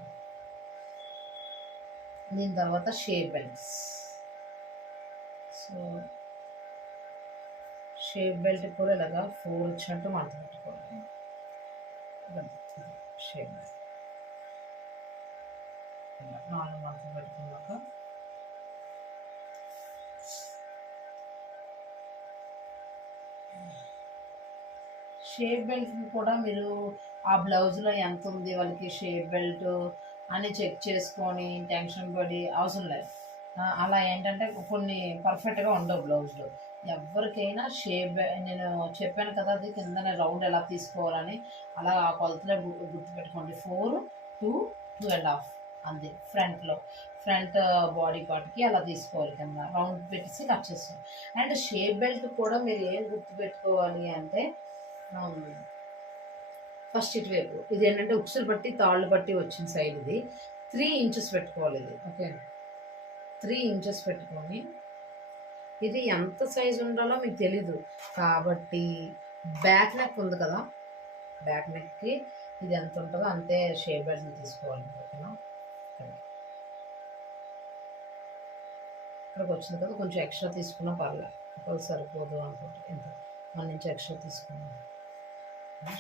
దీని తర్వాత shape belts. So shape belt కూడా ఇలాగా 4 వచ్చినట్టు మంట పెట్టుకోవాలి. షేప్ బెల్ట్ ఇలా 4 మంటలు పెట్టుకున్నాక షేప్ బెల్ట్ కూడా మీరు ఆ బ్లౌజ్లో ఎంత ఉంది వాళ్ళకి షేప్ బెల్ట్ అని చెక్ చేసుకొని టెన్షన్ పడి అవసరం లేదు. అలా ఏంటంటే కొన్ని పర్ఫెక్ట్గా ఉండవు బ్లౌజ్లో. ఎవరికైనా నేను చెప్పాను కదా, అది కిందనే రౌండ్ ఎలా తీసుకోవాలని, అలా ఆ కొలతలే గుర్తుపెట్టుకోండి. 4, 2, 2.5 అంతే. ఫ్రంట్ బాడీ పార్ట్కి అలా తీసుకోవాలి, కింద రౌండ్ పెట్టేసి కట్ చేస్తాం. అండ్ షేప్ బెల్ట్ కూడా మీరు ఏం గుర్తుపెట్టుకోవాలి అంటే ఫస్ట్ ఇటువైపు ఇది ఏంటంటే ఉక్సులు పట్టి తాళ్ళు పట్టి వచ్చిన సైడ్ ఇది 3 ఇంచెస్ పెట్టుకోవాలి. ఇది ఓకే, 3 ఇంచెస్ పెట్టుకొని ఇది ఎంత సైజు ఉండాలో మీకు తెలీదు కాబట్టి బ్యాక్ నెక్ ఉంది కదా, బ్యాక్ నెక్కి ఇది ఎంత ఉంటుందో అంతే షేప్ బెల్ట్ తీసుకోవాలి. ఓకేనా, ఇక్కడికి వచ్చింది కదా, కొంచెం ఎక్స్ట్రా తీసుకున్నా పర్లేదు, ఒకవేళ సరిపోదు అనుకుంటే ఎంత 1 ఇంచ్ ఎక్స్ట్రా తీసుకున్నాం.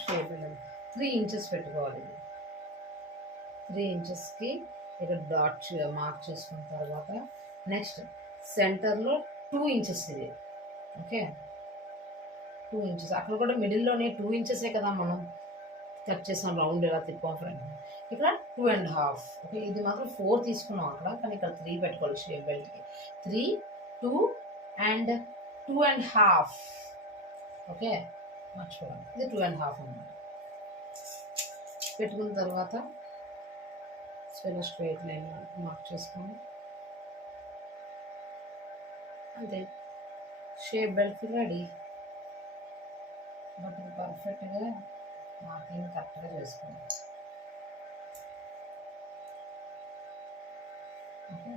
షేప్ బెల్ట్ 3 ఇంచెస్ పెట్టుకోవాలి. 3 ఇంచెస్కి ఇక్కడ డాట్ మార్క్ చేసుకున్న తర్వాత నెక్స్ట్ సెంటర్లో 2 ఇంచెస్ ఇది. ఓకే, 2 ఇంచెస్ అక్కడ కూడా మిడిల్లోనే 2 ఇంచెసే కదా మనం కట్ చేసాం, రౌండ్ ఇలా తిప్పాం ఫ్రెండ్. ఇక్కడ 2.5. ఓకే, ఇది మాత్రం 4 తీసుకున్నాం అక్కడ, కానీ ఇక్కడ 3 పెట్టుకోవాలి షేప్ బెల్ట్కి. 3, 2 అండ్ 2.5. ఓకే, మర్చిపోవాలి, ఇది 2.5 అన్నమాట. పెట్టుకున్న తర్వాత ఇలా స్ట్రైట్ లైన్ మార్క్ చేసుకొని అంతే షేప్ బెల్ట్ రెడీ. బట్ ఇది పర్ఫెక్ట్గా మార్కింగ్ కరెక్ట్గా చేసుకోండి. ఓకే,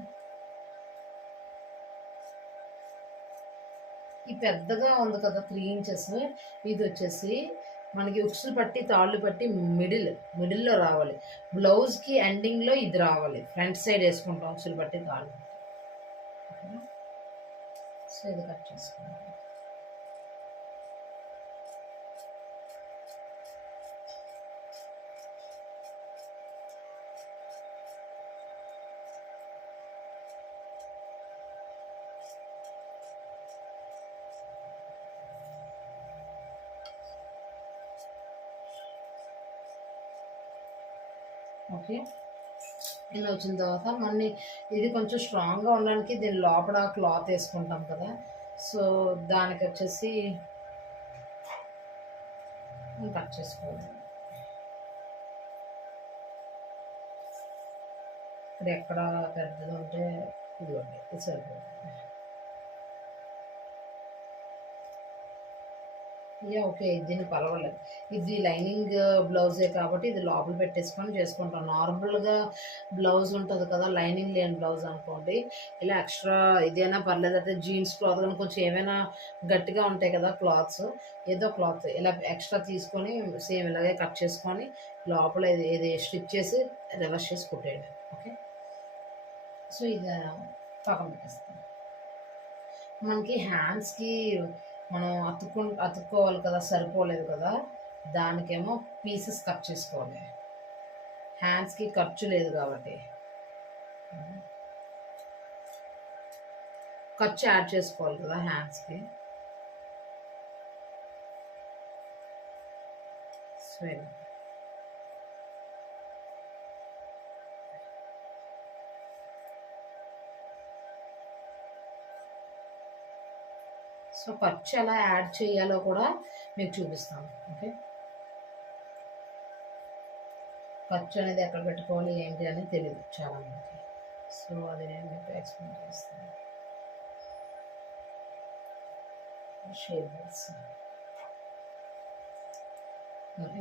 ఈ పెద్దగా ఉంది కదా 3 ఇంచెస్, ఇది వచ్చేసి మనకి ఉక్సులు పట్టి తాళ్ళు పట్టి మిడిల్లో రావాలి. బ్లౌజ్కి ఎండింగ్లో ఇది రావాలి, ఫ్రంట్ సైడ్ వేసుకుంటాం ఉక్సులు పట్టి తాళ్ళు. ఓకేనా, సో ఇది కట్ చేసుకుంటాం. ఓకే, ఇలా వచ్చిన తర్వాత మళ్ళీ ఇది కొంచెం స్ట్రాంగ్గా ఉండడానికి దీని లోపల క్లాత్ వేసుకుంటాం కదా, సో దానికి వచ్చేసి కట్ చేసుకోవాలి. ఇక్కడ ఎక్కడ పెద్దది ఉంటే ఇదిగోండి, ఇది సరిపోతుంది. ఓకే. దీన్ని పర్వాలేదు. ఇది లైనింగ్ బ్లౌజే కాబట్టి ఇది లోపల పెట్టేసుకొని చేసుకుంటాం. నార్మల్‌గా బ్లౌజ్ ఉంటది కదా! లైనింగ్ లేని బ్లౌజ్ అనుకోండి. ఇలా ఎక్స్‌ట్రా ఇదైనా పర్లేదు. అయితే జీన్స్ క్లాత్ గాని కొంచెం ఏమైనా గట్టిగా ఉంటాయి కదా క్లాత్స్. ఏదో క్లాత్ ఇలా ఎక్స్‌ట్రా తీసుకొని సేమ్ ఇలాగే కట్ చేసుకొని లోపల ఇది స్టిచ్ చేసి రివర్స్ చేసి కుట్టేయడమే. ఓకే. సో, ఇది పక్కన పెట్టేస్తాం. మనకి హ్యాండ్స్‌కి మనం అతుక్కోవాలి కదా! సరిపోలేదు కదా! దానికేమో పీసెస్ కట్ చేసుకోవాలి. హ్యాండ్స్‌కి ఖర్చు లేదు కాబట్టి. ఖర్చు యాడ్ చేసుకోవాలి కదా హ్యాండ్స్‌కి. సో, ఇలా. సో, ఖర్చు ఎలా యాడ్ చేయాలో కూడా మీకు చూపిస్తాను. ఓకే. ఖర్చు అనేది ఎక్కడ పెట్టుకోవాలి ఏంటి అనేది తెలీదు చాలామందికి. సో, అది నేను మీకు ఎక్స్‌ప్లెయిన్ చేస్తాను. షేప్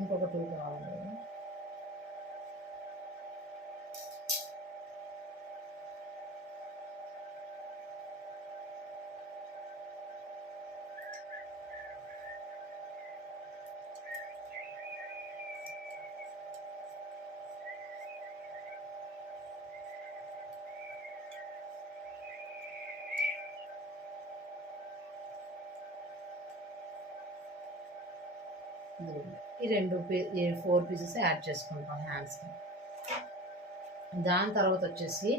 ఇంకొక 2 కావాలి. ఈ 4 పీసెస్ యాడ్ చేసుకుంటాం హ్యాండ్స్‌కి. దాని తర్వాత వచ్చేసి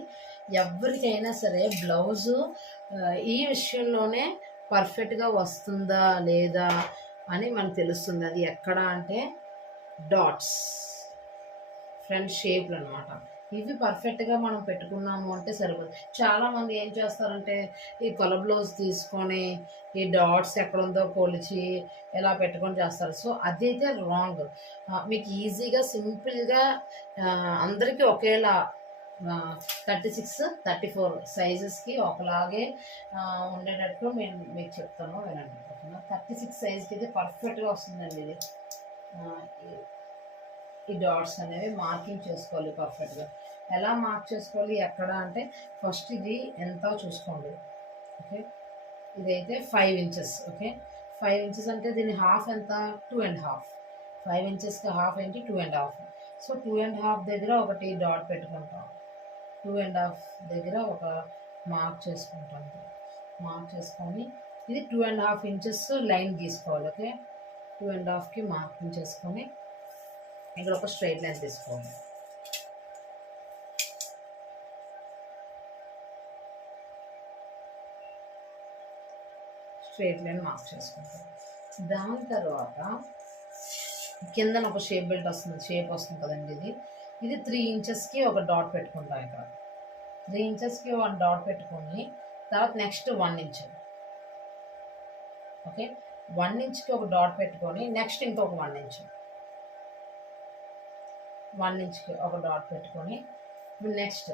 ఎవరికైనా సరే బ్లౌజు ఈ విషయంలోనే పర్ఫెక్ట్‌గా వస్తుందా లేదా అని మనకు తెలుస్తుంది. అది ఎక్కడ అంటే డాట్స్, ఫ్రంట్ షేప్లు అనమాట. ఇవి పర్ఫెక్ట్‌గా మనం పెట్టుకున్నాము అంటే సరిపోదు. చాలామంది ఏం చేస్తారంటే ఈ కొల బ్లౌజ్ తీసుకొని ఈ డాట్స్ ఎక్కడుందో కొలిచి ఇలా పెట్టుకొని చేస్తారు. సో, అదైతే రాంగ్. మీకు ఈజీగా సింపుల్‌గా అందరికీ ఒకేలా 36, 34 సైజెస్‌కి ఒకలాగే ఉండేటట్టు నేను మీకు చెప్తాను వినండి. ఓకేనా? 36 సైజ్‌కి అయితే పర్ఫెక్ట్‌గా వస్తుందండి ఇది. ఈ డాట్స్ అనేవి మార్కింగ్ చేసుకోవాలి పర్ఫెక్ట్‌గా. ఎలా మార్క్ చేసుకోవాలి ఎక్కడ అంటే ఫస్ట్ ఇది ఎంతో చూసుకోండి. ఓకే. ఇదైతే 5 ఇంచెస్. ఓకే. 5 ఇంచెస్ అంటే దీని హాఫ్ ఎంత? 2.5. 5 ఇంచెస్‌కి హాఫ్ ఏంటి? 2.5. సో, 2.5 దగ్గర ఒకటి డాట్ పెట్టుకుంటాం. 2.5 దగ్గర ఒక మార్క్ చేసుకుంటాం. మార్క్ చేసుకొని ఇది 2.5 ఇంచెస్ లైన్ గీసుకోవాలి. ఓకే. 2.5కి మార్కింగ్ చేసుకొని ఇక్కడ ఒక స్ట్రైట్ లైన్ తీసుకోవాలి. స్ట్రైట్ లైన్ మార్క్ చేసుకుంటాం. దాని తర్వాత కిందన ఒక షేప్ వస్తుంది కదండి. ఇది 3 ఇంచెస్కి ఒక డాట్ పెట్టుకుంటాం. ఇక్కడ 3 ఇంచెస్కి 1 డాట్ పెట్టుకొని తర్వాత నెక్స్ట్ 1 ఇంచ్. ఓకే. 1 ఇంచ్కి ఒక డాట్ పెట్టుకొని నెక్స్ట్ ఇంకొక 1 ఇంచ్. 1 ఇంచ్కి ఒక డాట్ పెట్టుకొని నెక్స్ట్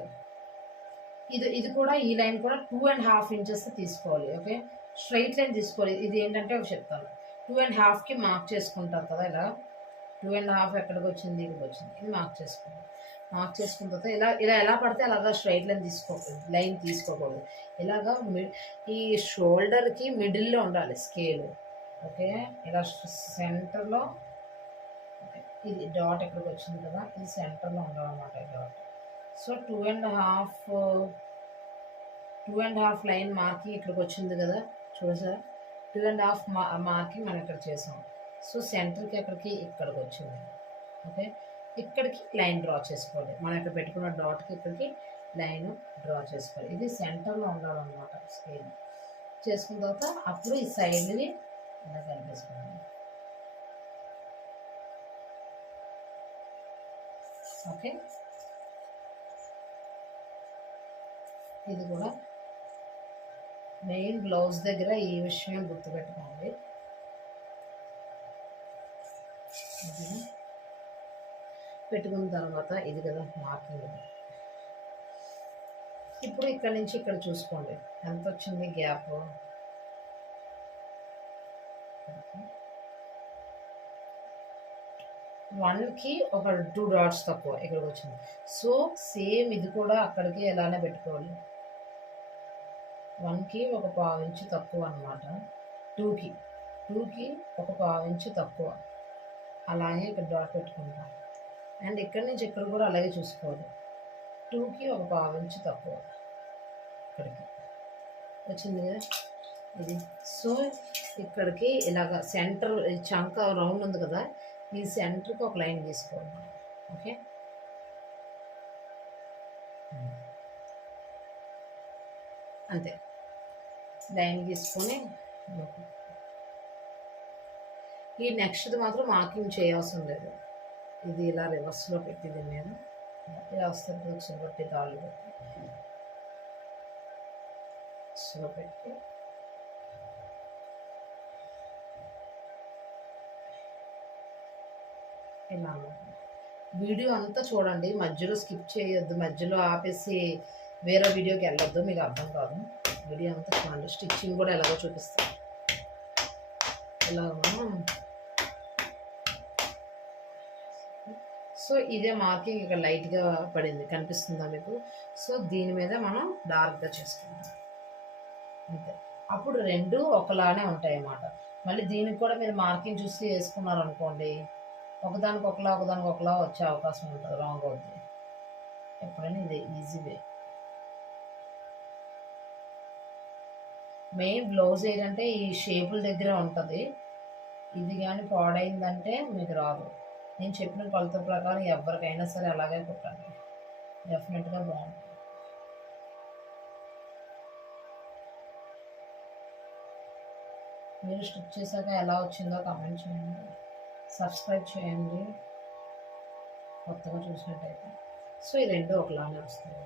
ఇది కూడా ఈ లైన్ కూడా 2.5 ఇంచెస్ తీసుకోవాలి. ఓకే. స్ట్రైట్ లైన్ తీసుకోవాలి. ఇది ఏంటంటే ఒక చెప్తాను. 2.5కి మార్క్ చేసుకుంటారు కదా ఇలా. 2.5 ఎక్కడికి వచ్చింది? ఇక్కడికి వచ్చింది. ఇది మార్క్ చేసుకోండి. మార్క్ చేసుకున్న తర్వాత ఇలా ఇలా ఎలా పడితే అలాగా స్ట్రైట్ లైన్ తీసుకోకూడదు. ఇలాగా ఈ షోల్డర్కి మిడిల్లో ఉండాలి స్కేల్. ఓకే. ఇలా సెంటర్లో ఇది డాట్ ఎక్కడికి వచ్చింది కదా, ఇది సెంటర్లో ఉండాలన్నమాట ఈ డాట్. సో 2.5 లైన్ మార్కింగ్ ఇక్కడికి వచ్చింది కదా, చూడసారా 2.5 మార్కింగ్ మనం ఇక్కడ చేసాం. సో సెంటర్కి ఎక్కడికి ఇక్కడికి వచ్చింది. ఓకే. ఇక్కడికి లైన్ డ్రా చేసుకోవాలి. మనం ఇక్కడ పెట్టుకున్న డాట్కి ఇక్కడికి లైన్ డ్రా చేసుకోవాలి. ఇది సెంటర్లో ఉండాలన్నమాట స్కేల్. చేసుకున్న తర్వాత అప్పుడు ఈ సైడ్ని ఇలా కలిపేసుకోవాలి. ఓకే. ఇది కూడా మెయిన్ బ్లౌజ్ దగ్గర ఈ విషయం గుర్తుపెట్టుకోండి. పెట్టుకున్న తర్వాత ఇది కదా మార్కింగ్. ఇప్పుడు ఇక్కడ నుంచి ఇక్కడ చూసుకోండి ఎంత వచ్చింది గ్యాప్. 1కి ఒక 2 డాట్స్ తక్కువ ఇక్కడికి వచ్చింది. సో సేమ్ ఇది కూడా అక్కడికి ఎలానే పెట్టుకోవాలి. 1కి ఒక పావు ఇంచు తక్కువ అనమాట. 2కి ఒక పావు ఇంచు తక్కువ. అలాగే ఇక్కడ డాట్ పెట్టుకుంటాం. అండ్ ఇక్కడి నుంచి ఇక్కడ కూడా అలాగే చూసుకోవాలి. 2కి ఒక పావు ఇంచు తక్కువ ఇక్కడికి వచ్చింది కదా ఇది. సో ఇక్కడికి ఇలాగ సెంటర్ చంక రౌండ్ ఉంది కదా, ఈ సెంటర్కి ఒక లైన్ తీసుకోవాలి. ఓకే, అంతే. లైన్ తీసుకొని ఈ నెక్స్ట్ది మాత్రం మార్కింగ్ చేయాల్సిన లేదు. ఇది ఇలా రివర్స్లో పెట్టింది నేను ఇలా వస్తుంది. ఒకసారి పెట్టి తాళ్ళు పెట్టి స్లో పెట్టి ఇలా వీడియో అంతా చూడండి, మధ్యలో స్కిప్ చేయొద్దు, మధ్యలో ఆపేసి వేరే వీడియోకి వెళ్ళొద్దు, మీకు అర్థం కాదు. వీడియో అంతా చూడండి. స్టిచ్చింగ్ కూడా ఎలాగో చూపిస్తాను. ఇలా మనం సో ఇదే మార్కింగ్ ఇక్కడ లైట్గా పడింది, కనిపిస్తుందా మీకు? సో దీని మీద మనం డార్క్గా చేసుకుందాం అంతే. అప్పుడు రెండు ఒకలానే ఉంటాయి అన్నమాట. మళ్ళీ దీనికి కూడా మీరు మార్కింగ్ చూసి వేసుకున్నారు అనుకోండి, ఒకదానికి ఒకలా వచ్చే అవకాశం ఉంటుంది, రాంగ్ అవుతుంది. ఎప్పుడైనా ఇదే ఈజీ వే. మెయిన్ బ్లౌజ్ ఏంటంటే ఈ షేపుల దగ్గర ఉంటుంది. ఇది కానీ పాడైందంటే మీకు రాదు. నేను చెప్పిన కొలత ప్రకారం ఎవరికైనా సరే అలాగే కుట్టండి, డెఫినెట్గా బాగుంటుంది. మీరు స్టిచ్ చేశాక ఎలా వచ్చిందో కామెంట్ చేయండి, సబ్స్క్రైబ్ చేయండి కొత్తగా చూసినట్టయితే. సో ఈ రెండు ఒకలానే వస్తాయి.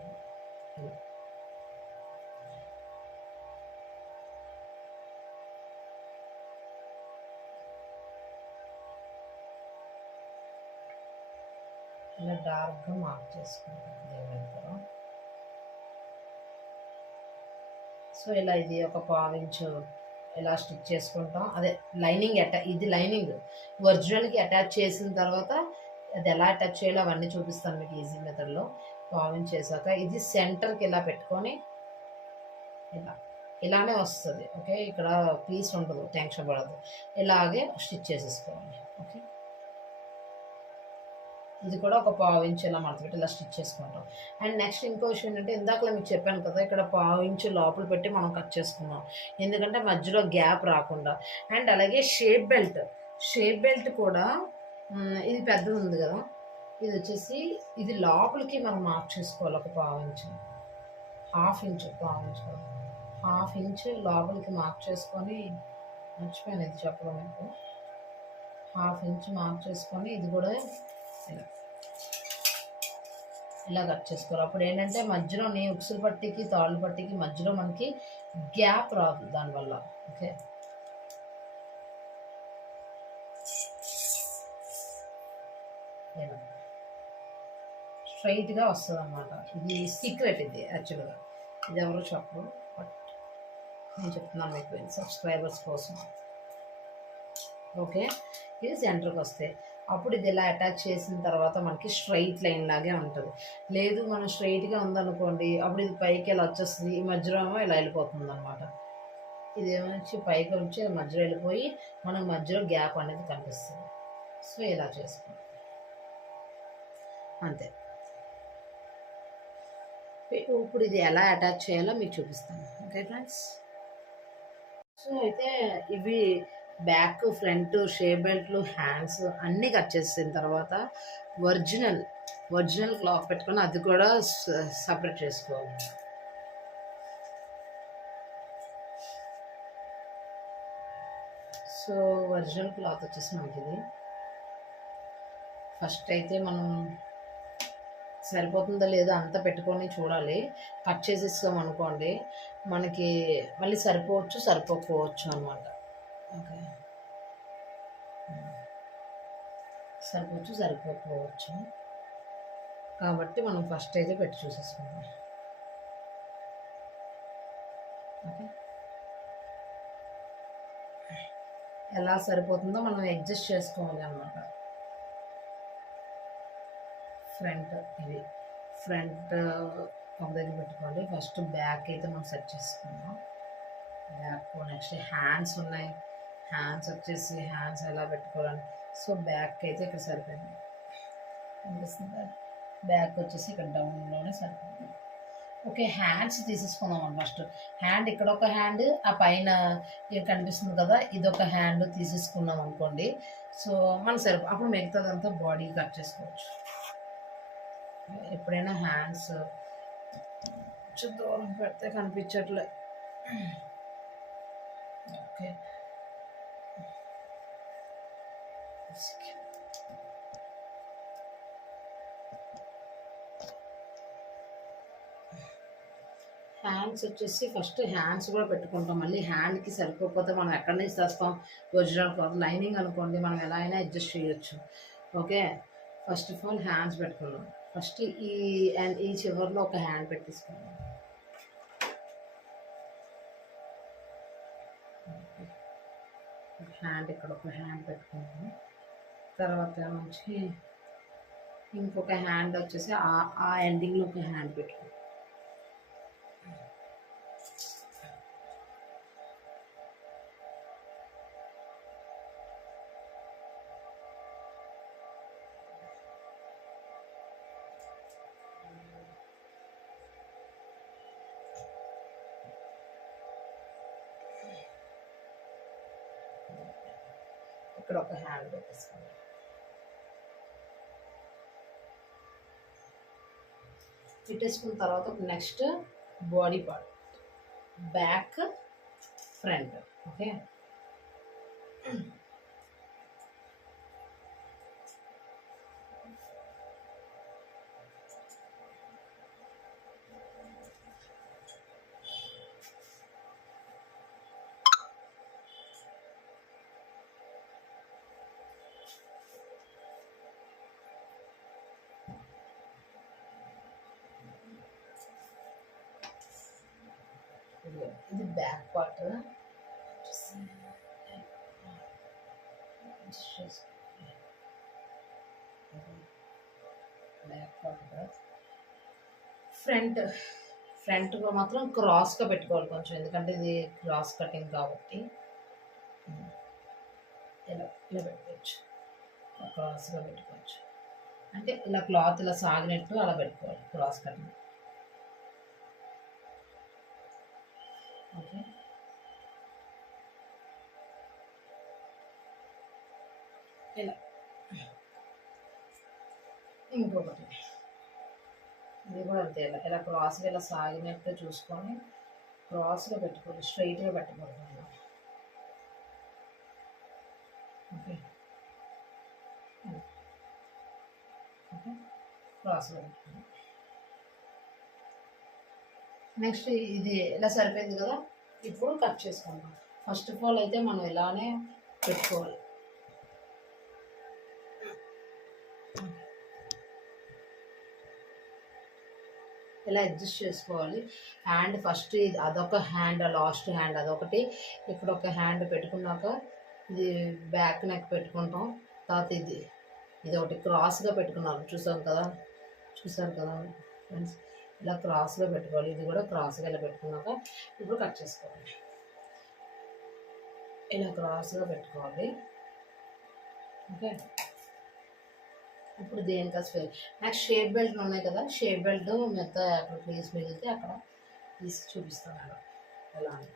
ఇలా డార్క్గా మార్క్ చేసుకుంటాం దేవుడు. సో ఇలా ఇది ఒక పావించు ఇలా స్టిచ్ చేసుకుంటాం. అదే లైనింగ్ ఇది లైనింగ్ ఒరిజినల్కి అటాచ్ చేసిన తర్వాత అది ఎలా అటాచ్ చేయాలో అవన్నీ చూపిస్తాను మీకు ఈజీ మెథడ్లో. పావించ్ చేశాక ఇది సెంటర్కి ఇలా పెట్టుకొని ఇలానే వస్తుంది. ఓకే, ఇక్కడ పీస్ ఉండదు, టెన్షన్ పడదు, ఇలాగే స్టిచ్ చేసేసుకోవాలి. ఓకే, ఇది కూడా ఒక పావు ఇంచు ఇలా మడత పెట్టి ఇలా స్టిచ్ చేసుకుంటాం. అండ్ నెక్స్ట్ ఇంకో విషయం ఏంటంటే, ఇందాకలా మీకు చెప్పాను కదా, ఇక్కడ పావు ఇంచు లోపల పెట్టి మనం కట్ చేసుకున్నాం, ఎందుకంటే మధ్యలో గ్యాప్ రాకుండా. అండ్ అలాగే షేప్ బెల్ట్ కూడా ఇది పెద్దది ఉంది కదా, ఇది వచ్చేసి ఇది లోపలికి మనం మార్క్ చేసుకోవాలి. ఒక పావు ఇంచు, హాఫ్ ఇంచు లోపలికి మార్క్ చేసుకొని, మర్చిపోయాను ఇది చెప్పడం మీకు, హాఫ్ ఇంచు మార్క్ చేసుకొని ఇది కూడా ఇలా కట్ చేసుకోవాలి. అప్పుడు ఏంటంటే మధ్యలోని ఉక్సుల పట్టికి తాళ్ళు పట్టికి మధ్యలో మనకి గ్యాప్ రాదు దానివల్ల. ఓకే, స్ట్రైట్గా వస్తుంది అన్నమాట. ఇది సీక్రెట్, ఇది యాక్చువల్గా ఇది ఎవరో చెప్పరు, బట్ నేను చెప్తున్నాను మీకు సబ్స్క్రైబర్స్ కోసం. ఓకే, ఇది సెంటర్కి వస్తాయి. అప్పుడు ఇది ఇలా అటాచ్ చేసిన తర్వాత మనకి స్ట్రైట్ లైన్ లాగే ఉంటుంది. లేదు మనం స్ట్రైట్గా ఉందనుకోండి, అప్పుడు ఇది పైకి ఇలా వచ్చేస్తుంది, ఈ మధ్యలో ఏమో ఇలా వెళ్ళిపోతుంది అనమాట. ఇదేమొచ్చి పైకి వచ్చి మధ్యలో వెళ్ళిపోయి మనకు మధ్యలో గ్యాప్ అనేది కనిపిస్తుంది. సో ఇలా చేసుకోండి అంతే. ఇప్పుడు ఇది ఎలా అటాచ్ చేయాలో మీకు చూపిస్తాను. ఓకే ఫ్రెండ్స్, సో అయితే ఇవి బ్యాక్ ఫ్రంట్ షేప్ బెల్ట్లు హ్యాండ్స్ అన్నీ కట్ చేసిన తర్వాత ఒరిజినల్ క్లాత్ పెట్టుకొని అది కూడా సపరేట్ చేసుకోవాలి. సో ఒరిజినల్ క్లాత్ వచ్చేసి మనకి ఇది ఫస్ట్ అయితే మనం సరిపోతుందో లేదో అంతా పెట్టుకొని చూడాలి. కట్ చేసేస్తాం అనుకోండి, మనకి మళ్ళీ సరిపోకపోవచ్చు అనమాట. ఓకే, సరిపోకపోవచ్చు కాబట్టి మనం ఫస్ట్ అయితే పెట్టి చూసేసుకుందాం. ఓకే, ఎలా సరిపోతుందో మనం అడ్జస్ట్ చేసుకోవాలి అన్నమాట. ఫ్రంట్ ఇది ఫ్రంట్ ఒక దగ్గర పెట్టుకోండి. ఫస్ట్ బ్యాక్ అయితే మనం సెట్ చేసుకుందాం. బ్యాక్ నెక్స్ట్ హ్యాండ్స్ ఉన్నాయి. హ్యాండ్స్ వచ్చేసి హ్యాండ్స్ ఎలా పెట్టుకోవాలని, సో బ్యాక్ అయితే ఇక్కడ సరిపోయింది అనిపిస్తుంది. బ్యాక్ వచ్చేసి ఇక్కడ డౌన్లోనే సరిపోయింది. ఓకే, హ్యాండ్స్ తీసేసుకుందాం. ఫస్ట్ హ్యాండ్ ఇక్కడ ఒక హ్యాండ్, ఆ పైన ఇది కనిపిస్తుంది కదా, ఇదొక హ్యాండ్ తీసేసుకున్నాం అనుకోండి. సో మన అప్పుడు మిగతాదంతా బాడీ కట్ చేసుకోవచ్చు. ఎప్పుడైనా హ్యాండ్స్ కొంచెం దూరం పెడితే కనిపించట్లే. ఓకే, హ్యాండ్స్ వచ్చేసి ఫస్ట్ హ్యాండ్స్ కూడా పెట్టుకుంటాం. మళ్ళీ హ్యాండ్కి సరిపోకపోతే మనం ఎక్కడి నుంచి తెస్తాం? ఒరిజినల్ క్లాత్ లైనింగ్ అనుకోండి, మనం ఎలా అయినా అడ్జస్ట్ చేయొచ్చు. Okay, first of all hands పెట్టుకున్నాం. ఫస్ట్ ఈ చివరిలో ఒక హ్యాండ్ పెట్టేసుకున్నాం. హ్యాండ్ ఇక్కడ ఒక హ్యాండ్ పెట్టుకుంటాం. తర్వాత నుంచి ఇంకొక హ్యాండ్ వచ్చేసి ఆ ఎండింగ్లో ఒక హ్యాండ్ పెట్టుకుంటాం. ఇక్కడ ఒక హ్యాండ్ పెట్టేసుకోండి. పెట్టేసుకున్న తర్వాత next body part, back front. Okay, ఇది back part. Back part front ఫ్రంట్గా మాత్రం క్రాస్గా పెట్టుకోవాలి కొంచెం, ఎందుకంటే ఇది క్రాస్ కటింగ్ కాబట్టి ఇలా ఇలా పెట్టుకోవచ్చు. క్రాస్గా పెట్టుకోవచ్చు అంటే ఇలా క్లాత్ ఇలా సాగినట్టు అలా పెట్టుకోవాలి క్రాస్ కటింగ్. ఓకే, ఇలా ఇంకొకటి ఇది కూడా అంతే, ఇలా ఇలా క్రాస్గా ఇలా సాగినట్టు చూసుకొని క్రాస్గా పెట్టుకోవాలి, స్ట్రైట్గా పెట్టకూడదు. ఓకే ఓకే, క్రాస్గా పెట్టుకోవాలి. నెక్స్ట్ ఇది ఇలా సరిపోయింది కదా, ఇప్పుడు కట్ చేసుకుందాం. ఫస్ట్ ఆఫ్ ఆల్ అయితే మనం ఇలానే పెట్టుకోవాలి. ఇలా అడ్జస్ట్ చేసుకోవాలి. హ్యాండ్ ఫస్ట్ ఇది అదొక హ్యాండ్, లాస్ట్ హ్యాండ్ అదొకటి, ఇక్కడ ఒక హ్యాండ్ పెట్టుకున్నాక ఇది బ్యాక్ నెక్ పెట్టుకుంటాం. తర్వాత ఇది ఒకటి క్రాస్గా పెట్టుకున్నాను, చూసారు కదా ఫ్రెండ్స్, ఇలా క్రాస్గా పెట్టుకోవాలి. ఇది కూడా క్రాస్గా ఇలా పెట్టుకున్నాక ఇప్పుడు కట్ చేసుకోవాలి. ఇలా క్రాస్గా పెట్టుకోవాలి. ఓకే, ఇప్పుడు దేనికి అసలు నెక్స్ట్ షేప్ బెల్ట్లు ఉన్నాయి కదా, షేప్ బెల్ట్ మెత్త అక్కడ ప్లేస్ మిగిలితే అక్కడ తీసి చూపిస్తాను అలా ఎలా అని.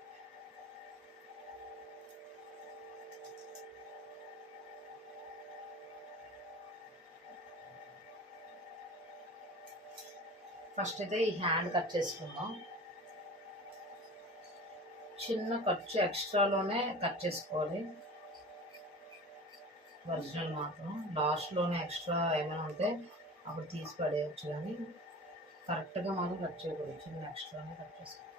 ఫస్ట్ అయితే ఈ హ్యాండ్ కట్ చేసుకుందాం. చిన్న ఖర్చు ఎక్స్ట్రాలోనే కట్ చేసుకోవాలి. ఒరిజినల్ మాత్రం లాస్ట్లోనే ఎక్స్ట్రా ఏమైనా ఉంటే అప్పుడు తీసి పడేయచ్చు, కానీ కరెక్ట్గా మనం కట్ చేయకూడదు. చిన్న ఎక్స్ట్రానే కట్ చేసుకోవాలి.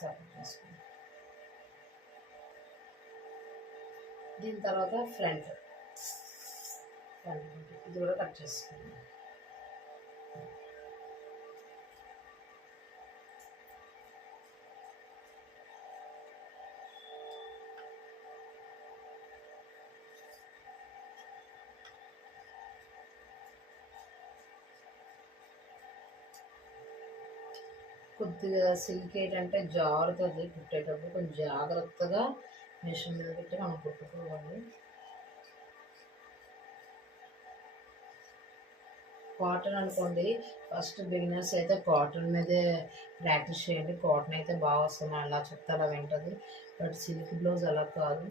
సెపరేట్ చేసుకోండి. దీని తర్వాత ఫ్రంట్ ఇది కూడా కట్ చేసుకుందాం. కొద్దిగా సిల్క్ ఏంటంటే జారుతుంది కుట్టేటప్పుడు, కొంచెం జాగ్రత్తగా మిషన్ మీద పెట్టి మనం కుట్టుకోవాలి. కాటన్ అనుకోండి, ఫస్ట్ బిగినర్స్ అయితే కాటన్ మీదే ప్రాక్టీస్ చేయండి. కాటన్ అయితే బాగా వస్తుంది, అలా చెప్తే అలా వింటుంది. బట్ సిల్క్ బ్లౌజ్ అలా కాదు.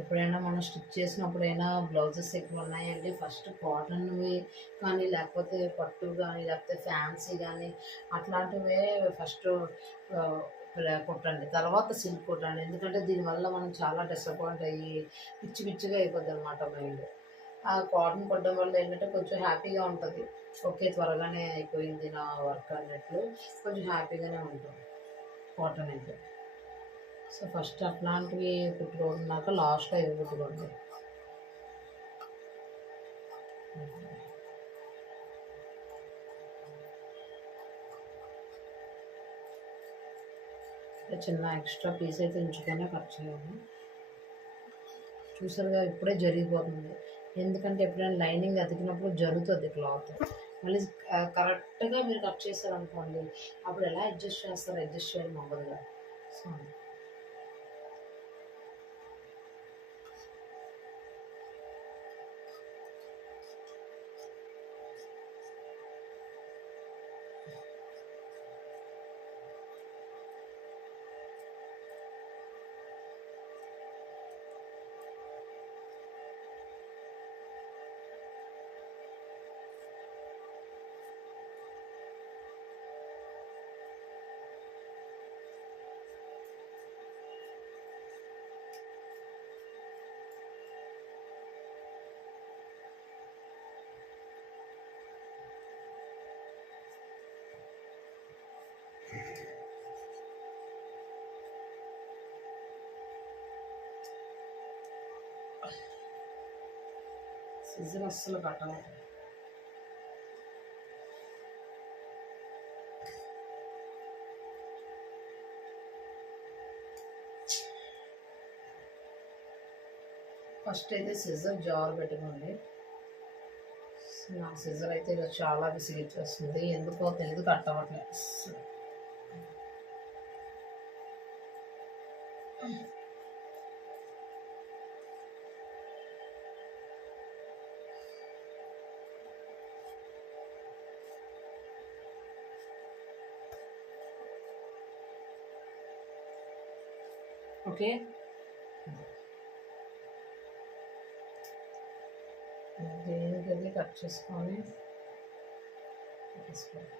ఎప్పుడైనా మనం స్టిచ్ చేసినప్పుడైనా బ్లౌజెస్ ఎక్కువ ఉన్నాయండి, ఫస్ట్ కాటన్వి కానీ లేకపోతే పట్టు కానీ లేకపోతే ఫ్యాన్సీ కానీ అట్లాంటివే ఫస్ట్ కుట్టండి, తర్వాత సిల్క్ కుట్టండి. ఎందుకంటే దీనివల్ల మనం చాలా డిసప్పాయింట్ అయ్యి పిచ్చి పిచ్చిగా అయిపోద్ది అనమాట మైండ్. ఆ కాటన్ కుట్టడం వల్ల ఏంటంటే కొంచెం హ్యాపీగా ఉంటుంది. ఓకే, త్వరగానే అయిపోయింది నా వర్క్ అన్నట్లు కొంచెం హ్యాపీగానే ఉంటుంది కాటన్ అయితే. సో ఫస్ట్ అట్లాంటివి కుట్టుకున్నాక లాస్ట్లో ఇవి కుట్టుకోండి. చిన్న ఎక్స్ట్రా పీస్ అయితే ఉంచుకొని కట్ చేయాలి. చూసారుగా ఇప్పుడే జరిగిపోతుంది, ఎందుకంటే ఎప్పుడైనా లైనింగ్ అతికినప్పుడు జరుగుతుంది క్లాత్. మళ్ళీ కరెక్ట్గా మీరు కట్ చేశారనుకోండి, అప్పుడు ఎలా అడ్జస్ట్ చేస్తారు, అడ్జస్ట్ చేయాలి మొదలుగా. సో సిజర్ అస్సలు కట్టలేదు. ఫస్ట్ అయితే సిజర్ జార్ పెట్టుకోండి. నా సిజర్ అయితే ఇలా చాలా విసిగిచ్చేస్తుంది, ఎందుకో తెలియదు కట్టవట్లేదు. ఓకే, దేనికి కట్ చేసుకొని పెట్టేసుకోండి.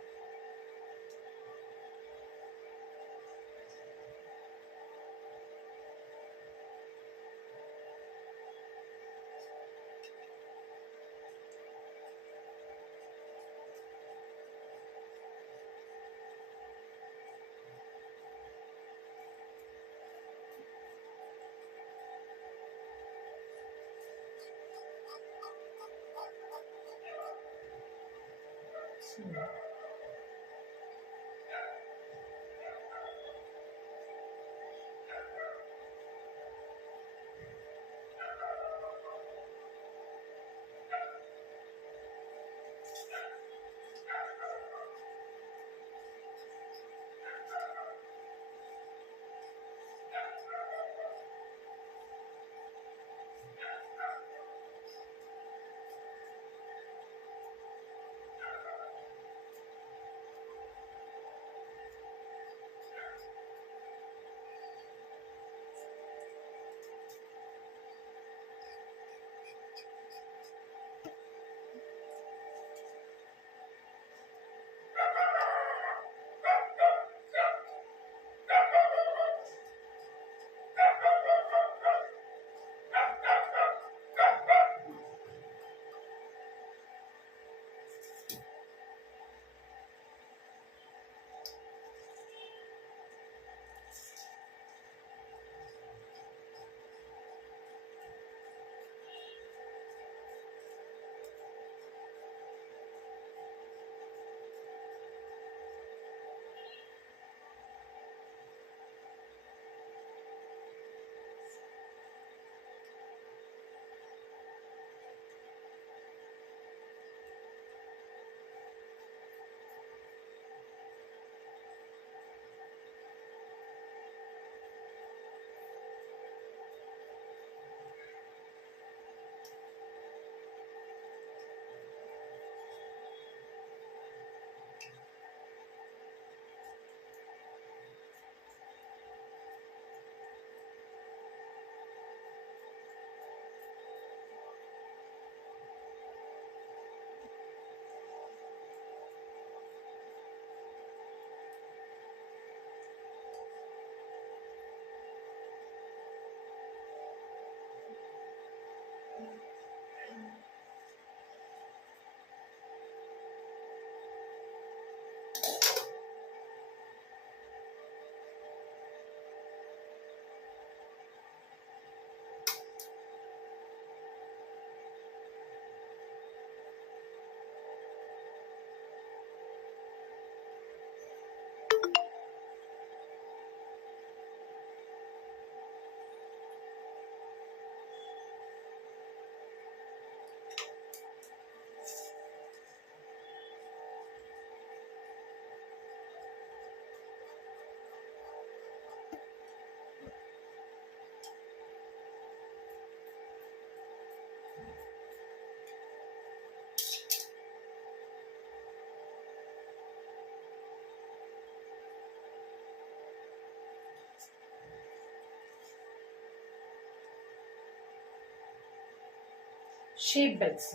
Shape belts.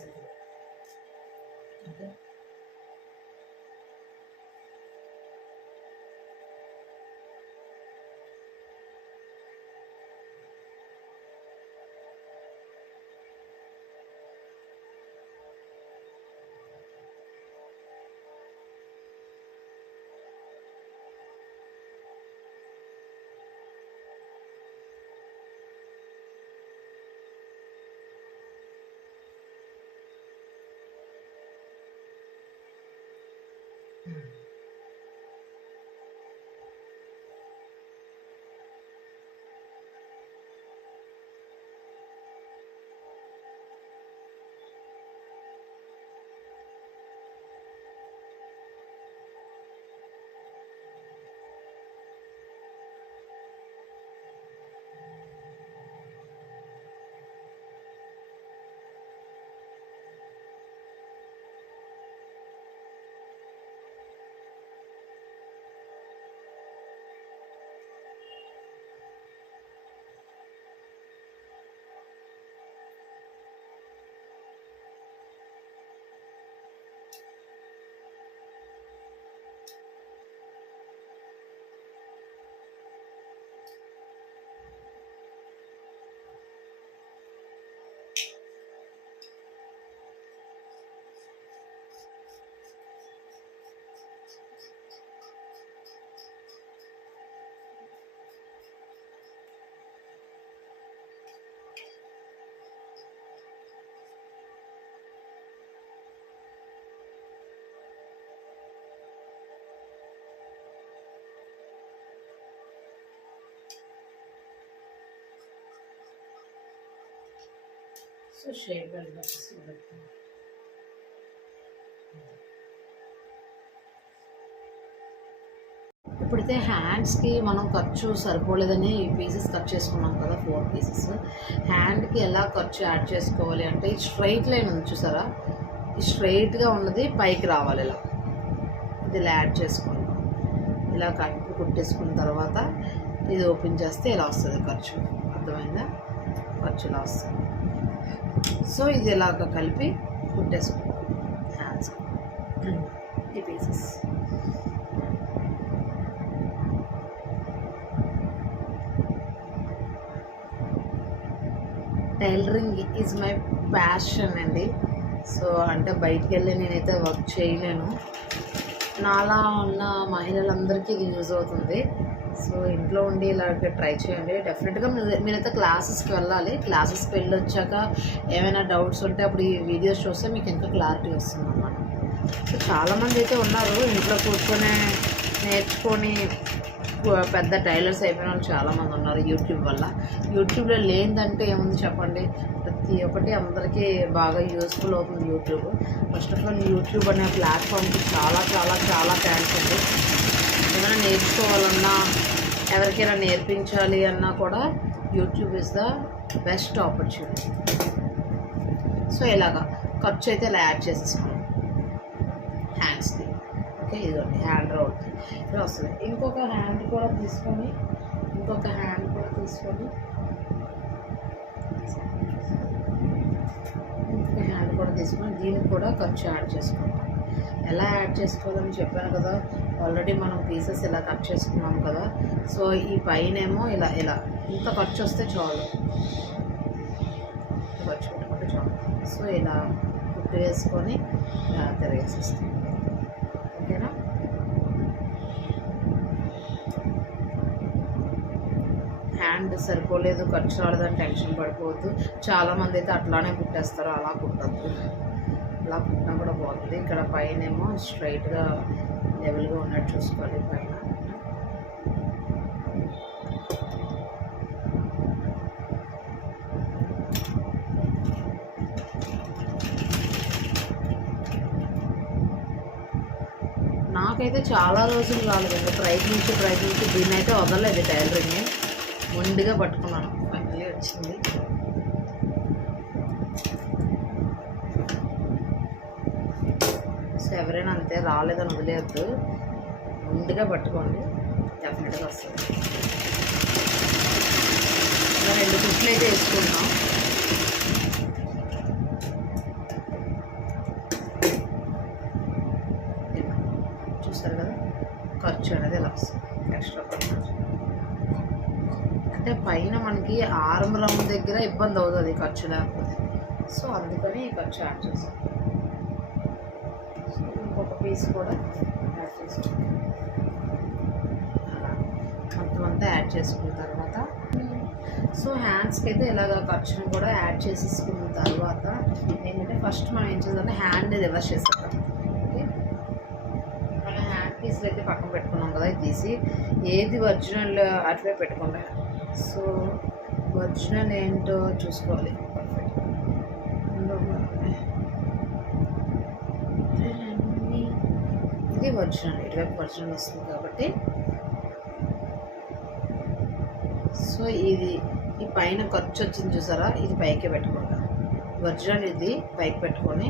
Okay, so shape belt. ఇప్పుడైతే హ్యాండ్స్కి మనం ఖర్చు సరిపోలేదని ఈ పీసెస్ కట్ చేసుకున్నాం కదా, 4 పీసెస్. హ్యాండ్కి ఎలా ఖర్చు యాడ్ చేసుకోవాలి అంటే, ఈ స్ట్రైట్ లైన్ ఉంది చూసారా, ఈ స్ట్రైట్గా ఉన్నది పైకి రావాలి. ఇలా ఇది ఇలా యాడ్ చేసుకోండి. ఇలా కట్ కుట్టేసుకున్న తర్వాత ఇది ఓపెన్ చేస్తే ఇలా వస్తుంది ఖర్చు. అర్థమైందా? ఖర్చు ఇలా వస్తుంది. సో ఇది ఇలాగ కలిపి కుట్టేసుకోండి హ్యాండ్స్ ఈ pieces. Tailoring is my passion అండి. సో అంటే బయటికి వెళ్ళి నేనైతే వర్క్ చేయలేను. నాలా ఉన్న మహిళలందరికీ ఇది యూజ్ అవుతుంది. సో ఇంట్లో ఉండి ఇలాగ ట్రై చేయండి. డెఫినెట్గా మీరైతే క్లాసెస్కి వెళ్ళాలి. క్లాసెస్కి వెళ్ళి వచ్చాక ఏమైనా డౌట్స్ ఉంటే అప్పుడు ఈ వీడియోస్ చూస్తే మీకు ఇంకా క్లారిటీ వస్తుంది అన్నమాట. సో చాలామంది అయితే ఉన్నారు ఇంట్లో కూర్చొని నేర్చుకొని పెద్ద టైలర్స్ అయిపోయిన వాళ్ళు చాలామంది ఉన్నారు యూట్యూబ్ వల్ల. యూట్యూబ్లో లేదంటే ఏముంది చెప్పండి, ప్రతి ఒక్కటి అందరికీ బాగా యూస్ఫుల్ అవుతుంది YouTube. First of all YouTube అనే ప్లాట్ఫామ్కి చాలా చాలా చాలా థ్యాంక్స్ అండి. ఏమైనా నేర్చుకోవాలన్నా, ఎవరికైనా నేర్పించాలి అన్నా కూడా YouTube is the best opportunity. So ఇలాగా ఖర్చు అయితే ఇలా యాడ్ చేసేసుకోండి హ్యాండ్స్కి. ఓకే, ఇదండి హ్యాండ్ రోల్కి ఇలా వస్తుంది. ఇంకొక హ్యాండ్ కూడా తీసుకొని దీనికి కూడా ఖర్చు యాడ్ చేసుకుంటాం. ఎలా యాడ్ చేసుకోవాలని చెప్పాను కదా ఆల్రెడీ. మనం పీసెస్ ఇలా కట్ చేసుకున్నాం కదా. సో ఈ పైన ఏమో ఇలా ఇలా ఇంత ఖర్చు వస్తే చాలు. ఖర్చు పెట్టుకోండి. సో ఇలా కుట్టు వేసుకొని తిరిగేసేస్తాం. ఓకేనా? హ్యాండ్ సరిపోలేదు, ఖర్చు రాలేదని టెన్షన్ పడిపోవద్దు. చాలామంది అయితే అట్లానే కుట్టేస్తారు, అలా కుట్టద్దు. అలా కుట్టినా కూడా బాగుంటుంది. ఇక్కడ పైన ఏమో స్ట్రైట్గా లెవెల్గా ఉన్నట్టు చూసుకోవాలి పైన. నాకైతే చాలా రోజులు రాలేదండి, ప్రయత్నించి దీన్ని అయితే వదలలేదు. టైలరింగ్ని మొండిగా పట్టుకున్నాను, ఫైనల్లీ వచ్చింది. సో ఎవరైనా అంతే, రాలేదని వదిలేయద్దు, మొండిగా పట్టుకోండి, డెఫినెట్గా వస్తుంది. ఇలా 2 కుట్లు అయితే వేసుకుంటాం. చూస్తారు కదా, ఖర్చు అనేది ఇలా వస్తుంది, ఎక్స్ట్రా ఖర్చు. అంటే పైన మనకి ఆర్మ్ రౌండ్ దగ్గర ఇబ్బంది అవుతుంది ఖర్చు లేకపోతే, సో అందుకని ఈ ఖర్చు యాడ్ చేస్తాం. సో ఇంకొక పీస్ కూడా యాడ్ చేసుకుంటాం. అలా మొత్తం అంతా యాడ్ చేసుకున్న తర్వాత సో హ్యాండ్స్కి అయితే ఇలాగ ఖర్చును కూడా యాడ్ చేసేసుకున్న తర్వాత ఏంటంటే ఫస్ట్ మనం ఏం చేద్దాం, హ్యాండ్ రివర్స్ చేసేద్దాం. ఓకే, మనం హ్యాండ్ పీస్లు అయితే పక్కన పెట్టుకున్నాం కదా, ఇది తీసి ఏది ఒరిజినల్ అట్లే పెట్టుకుంటా. సో ఒరిజినల్ ఏంటో చూసుకోవాలి పర్ఫెక్ట్. ఇది ఒరిజినల్, ఇటువైపు ఒరిజినల్ వస్తుంది కాబట్టి. సో ఇది ఈ పైన ఖర్చు వచ్చింది చూసారా, ఇది పైకి పెట్టుకోండి. ఒరిజినల్ ఇది పైకి పెట్టుకొని,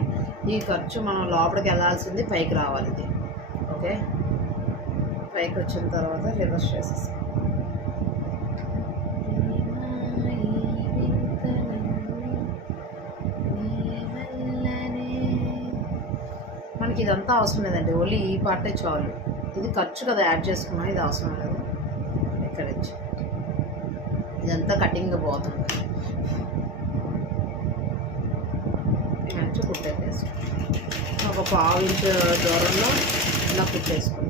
ఈ ఖర్చు మనం లోపలికి వెళ్ళాల్సింది పైకి రావాలి ఇది. ఓకే, పైకి వచ్చిన తర్వాత రివర్స్ చేసేస్తాం. మనకి ఇదంతా అవసరం లేదండి, ఓన్లీ ఈ పార్టే చాలు. ఇది ఖర్చు కదా యాడ్ చేసుకున్నాం, ఇది అవసరం లేదు. ఇక్కడ నుంచి ఇదంతా కటింగ్ పోతుంది, మంచి కుట్టేసుకుంటాం. ఒక 1/2 ఇంచు దూరంలో ఇలా కుట్టేసుకుంటాం.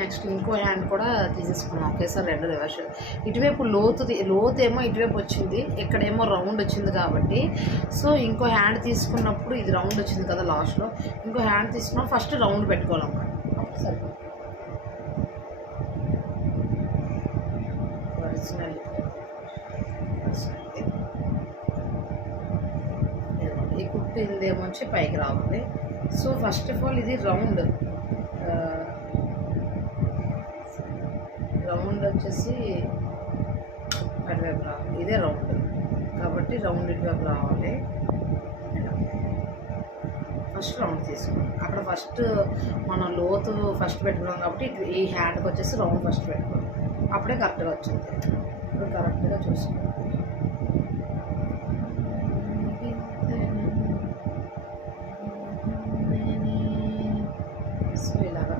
నెక్స్ట్ ఇంకో హ్యాండ్ కూడా తీసేసుకున్నాం ఒకేసారి, 2 రివర్స్. ఇటువైపు లోతు ఏమో ఇటువైపు వచ్చింది, ఇక్కడేమో రౌండ్ వచ్చింది కాబట్టి, సో ఇంకో హ్యాండ్ తీసుకున్నప్పుడు ఇది రౌండ్ వచ్చింది కదా లాస్ట్లో, ఇంకో హ్యాండ్ తీసుకున్నాం, ఫస్ట్ రౌండ్ పెట్టుకోవాలన్నమాట. అప్పుడు సరే ఒరిజినల్ ఈ కుట్టు ఇందేమొచ్చి పైకి రావాలి. సో ఫస్ట్ ఆఫ్ ఆల్ ఇది రౌండ్ వచ్చేసి అటువైపు రావాలి, ఇదే రౌండ్ కాబట్టి రౌండ్ ఇటువైపు రావాలి. ఫస్ట్ రౌండ్ తీసుకోండి. అక్కడ ఫస్ట్ మనం లోతు ఫస్ట్ పెట్టుకున్నాం కాబట్టి ఈ హ్యాండ్కి వచ్చేసి రౌండ్ ఫస్ట్ పెట్టుకోండి, అప్పుడే కరెక్ట్గా వచ్చింది. ఇప్పుడు కరెక్ట్గా చూసుకోండి. సో ఇలాగా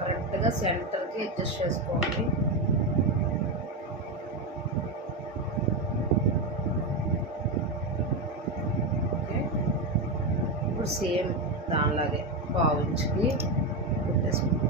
కరెక్ట్గా సెంటర్కి అడ్జస్ట్ చేసుకోండి. ఓకే, ఇప్పుడు సేమ్ దానిలాగే 1/2 ఇంచుకి కుట్టేసుకోండి.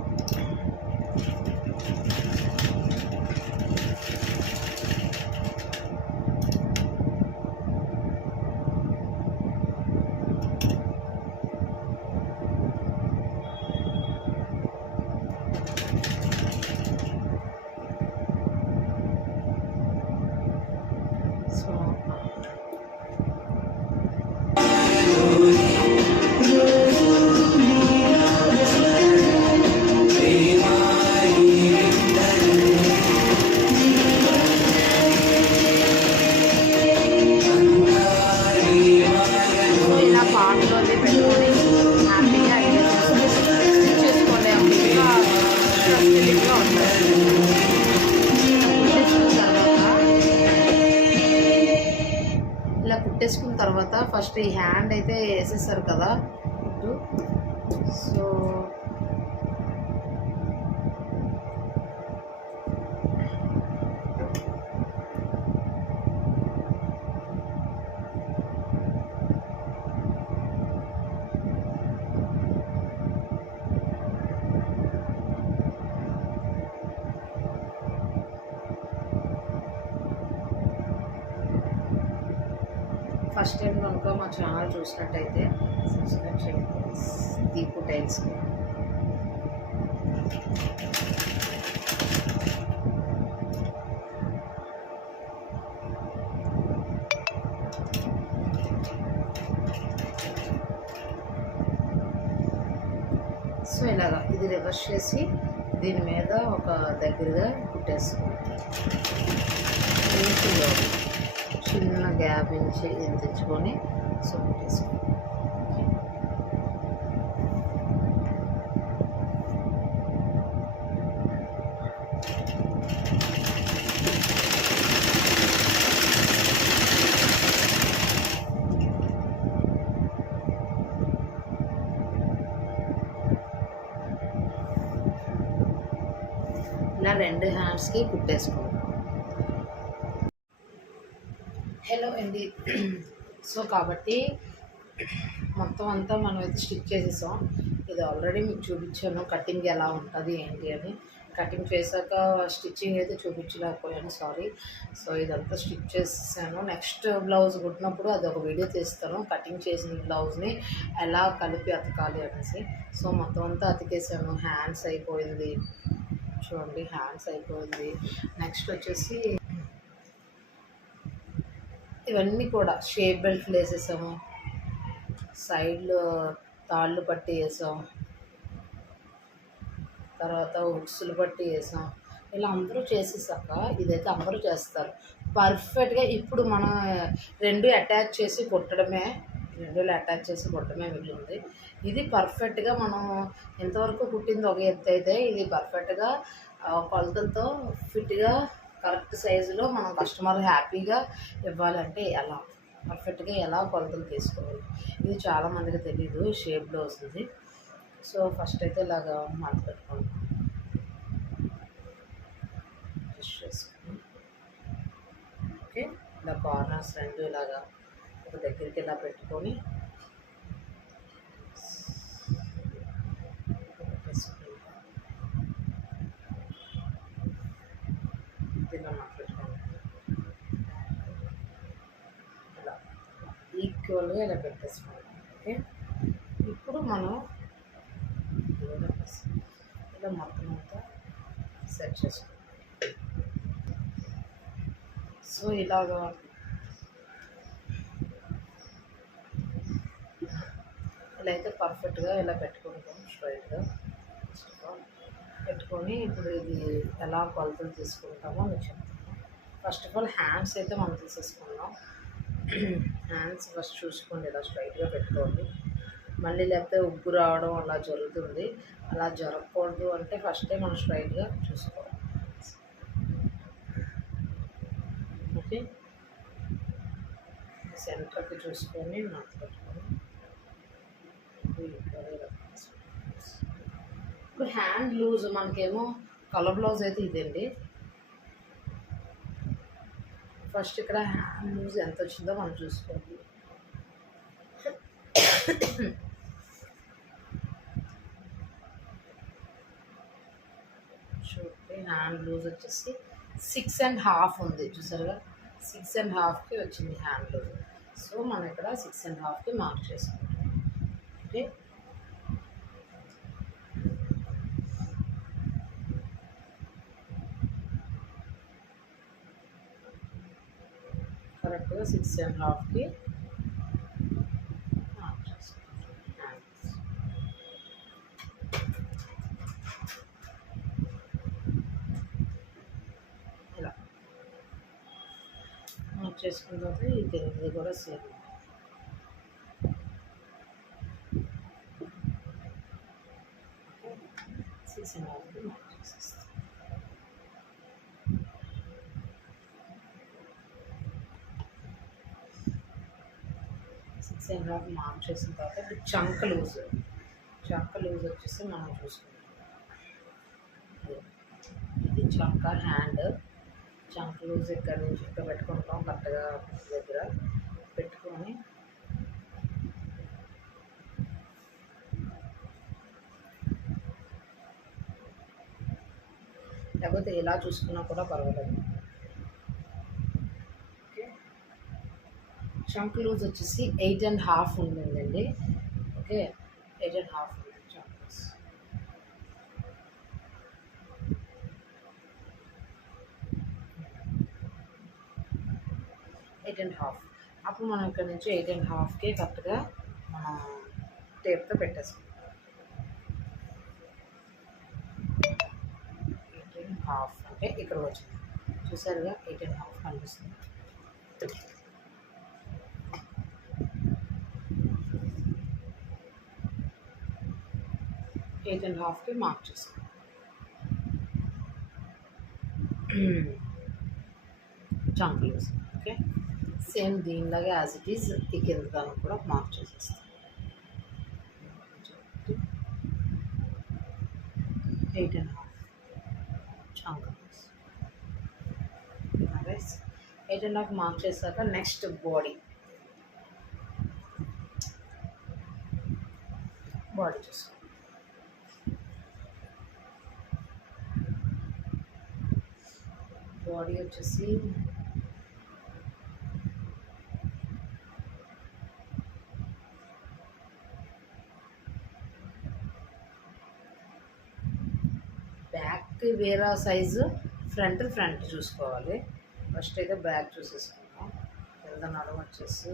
ఫస్ట్ ఈ హ్యాండ్ అయితే వేసేసారు కదా ఇటు. సో ఫస్ట్ టైం కనుక మా ఛానల్ చూసినట్టయితే సబ్స్క్రైబ్ చేయండి దీపు టైల్స్. సో ఇలాగా ఇది రివర్స్ చేసి దీని మీద ఒక దగ్గరగా కుట్టేసుకోండి. ఇంచులో చిన్న గ్యాప్ ఇంచి ఇది తెచ్చుకొని సో కుట్టేసుకోండి. ఇలా 2 హ్యాండ్స్కి కుట్టేసుకుంటాం. హలో అండి. సో కాబట్టి మొత్తం అంతా మనం అయితే స్టిచ్ చేసేసాం. ఇది ఆల్రెడీ మీకు చూపించాను కటింగ్ ఎలా ఉంటుంది ఏంటి అని. కటింగ్ చేశాక స్టిచ్చింగ్ అయితే చూపించలేకపోయాను, సారీ. సో ఇదంతా స్టిచ్ చేసేసాను. నెక్స్ట్ బ్లౌజ్ కుట్టినప్పుడు అది ఒక వీడియో తీస్తాను, కటింగ్ చేసిన బ్లౌజ్ని ఎలా కలిపి అతకాలి అనేసి. సో మొత్తం అంతా అతికేసాను. హ్యాండ్స్ అయిపోయింది చూడండి, హ్యాండ్స్ అయిపోయింది. నెక్స్ట్ వచ్చేసి ఇవన్నీ కూడా షేప్ బెల్ట్లు వేసేసాము, సైడ్లో తాళ్ళు పట్టి వేసాం, తర్వాత ఉక్సులు పట్టి వేసాం. ఇలా అందరూ చేసేసాక ఇదైతే అందరూ చేస్తారు పర్ఫెక్ట్గా. ఇప్పుడు మనం 2 అటాచ్ చేసి కుట్టడమే, 2 అటాచ్ చేసి కుట్టడమే మిగిలింది. ఇది పర్ఫెక్ట్గా మనం ఎంతవరకు కుట్టింది ఒక ఎత్తు అయితే, ఇది పర్ఫెక్ట్గా కొలతలతో ఫిట్గా కరెక్ట్ సైజులో మనం కస్టమర్ హ్యాపీగా ఇవ్వాలంటే ఎలా పర్ఫెక్ట్గా ఎలా కొలతలు తీసుకోవాలి, ఇది చాలామందికి తెలీదు షేప్లో వస్తుంది. సో ఫస్ట్ అయితే ఇలాగా మడత పెట్టుకోండి, ఫిష్ చేసుకుని. ఓకే, ఇలా కార్నర్స్ 2 ఇలాగా ఒక దగ్గరికి ఇలా పెట్టుకొని ఇలా పెట్టుకోండి. ఇలా ఈక్వల్గా ఇలా పెట్టేసుకోండి. ఓకే, ఇప్పుడు మనం ఇలా మొత్తం అంతా సెట్ చేసుకోండి. సో ఇలాగా ఇలా అయితే పర్ఫెక్ట్గా ఇలా పెట్టుకుంటాం స్ట్రైట్గా. పెట్టుకొని ఇప్పుడు ఇది ఎలా కొలతలు తీసుకుంటామో మీకు చెప్తాను. ఫస్ట్ ఆఫ్ ఆల్ హ్యాండ్స్ అయితే మనం తీసేసుకుందాం. హ్యాండ్స్ ఫస్ట్ చూసుకోండి, ఇలా స్ట్రైట్గా పెట్టుకోండి. మళ్ళీ లేకపోతే ఉగ్గు రావడం అలా జరుగుతుంది. అలా జరగకూడదు అంటే ఫస్టే మనం స్ట్రైట్గా చూసుకోవాలి. ఓకే, సెంటర్కి చూసుకొని మడత పెట్టుకొని ఇప్పుడు హ్యాండ్ లూజ్ మనకేమో కలర్ బ్లౌజ్ అయితే ఇదండి. ఫస్ట్ ఇక్కడ హ్యాండ్ లూజ్ ఎంత వచ్చిందో మనం చూసుకోండి. చూడండి, హ్యాండ్ లూజ్ వచ్చేసి 6.5 ఉంది చూసారుగా, 6.5కి వచ్చింది హ్యాండ్ లూజ్. సో మనం ఇక్కడ 6.5కి మార్క్ చేసుకుంటాం. ఓకే, కరెక్ట్గా 6.5కి మార్క్ చేసుకుంటాం. ఇలా మార్క్ చేసుకున్న తర్వాత ఈ కిందది కూడా సేమ్. మార్క్ చేసేస్తాం. సేమ్ హాఫ్ మార్క్ చేసిన తర్వాత ఇప్పుడు చంక లూజ్ వచ్చేసి మనం చూసుకుంటాం. ఇది చంక హ్యాండ్ చంక లూజ్ ఇక్కడ నుంచి ఇక్కడ పెట్టుకుంటాం కరెక్ట్గా దగ్గర పెట్టుకొని లేకపోతే ఎలా చూసుకున్నా కూడా పర్వాలేదు. ఓకే, చంక్ లూజ్ వచ్చేసి 8.5 ఉంటుందండి. ఓకే, 8.5 ఉంది చంక్ లూజ్. Eight and half. అప్పుడు మనం ఇక్కడ నుంచి 8.5కి కరెక్ట్గా మనం టేప్తో పెట్టేస్తాం. 8.5 అంటే ఇక్కడ వచ్చింది చూసారుగా, 8.5 కనిపిస్తుంది. 8.5కి మార్క్ చేసుకోండి. చంక్ లూజ్. ఓకే, సేమ్ దీనిలాగే యాజ్ ఇట్ ఈజ్ ఈ కింద దానికి కూడా మార్క్ చేసేస్తాం. 8.5 చంక్ లూజ్. 8.5 మార్క్ చేశాక నెక్స్ట్ బాడీ చూసుకోండి. బాడీ వచ్చేసి బ్యాక్ వేరే సైజు, ఫ్రంట్ చూసుకోవాలి. ఫస్ట్ అయితే బ్యాక్ చూసేసుకుంటాం. కింద నడుము వచ్చేసి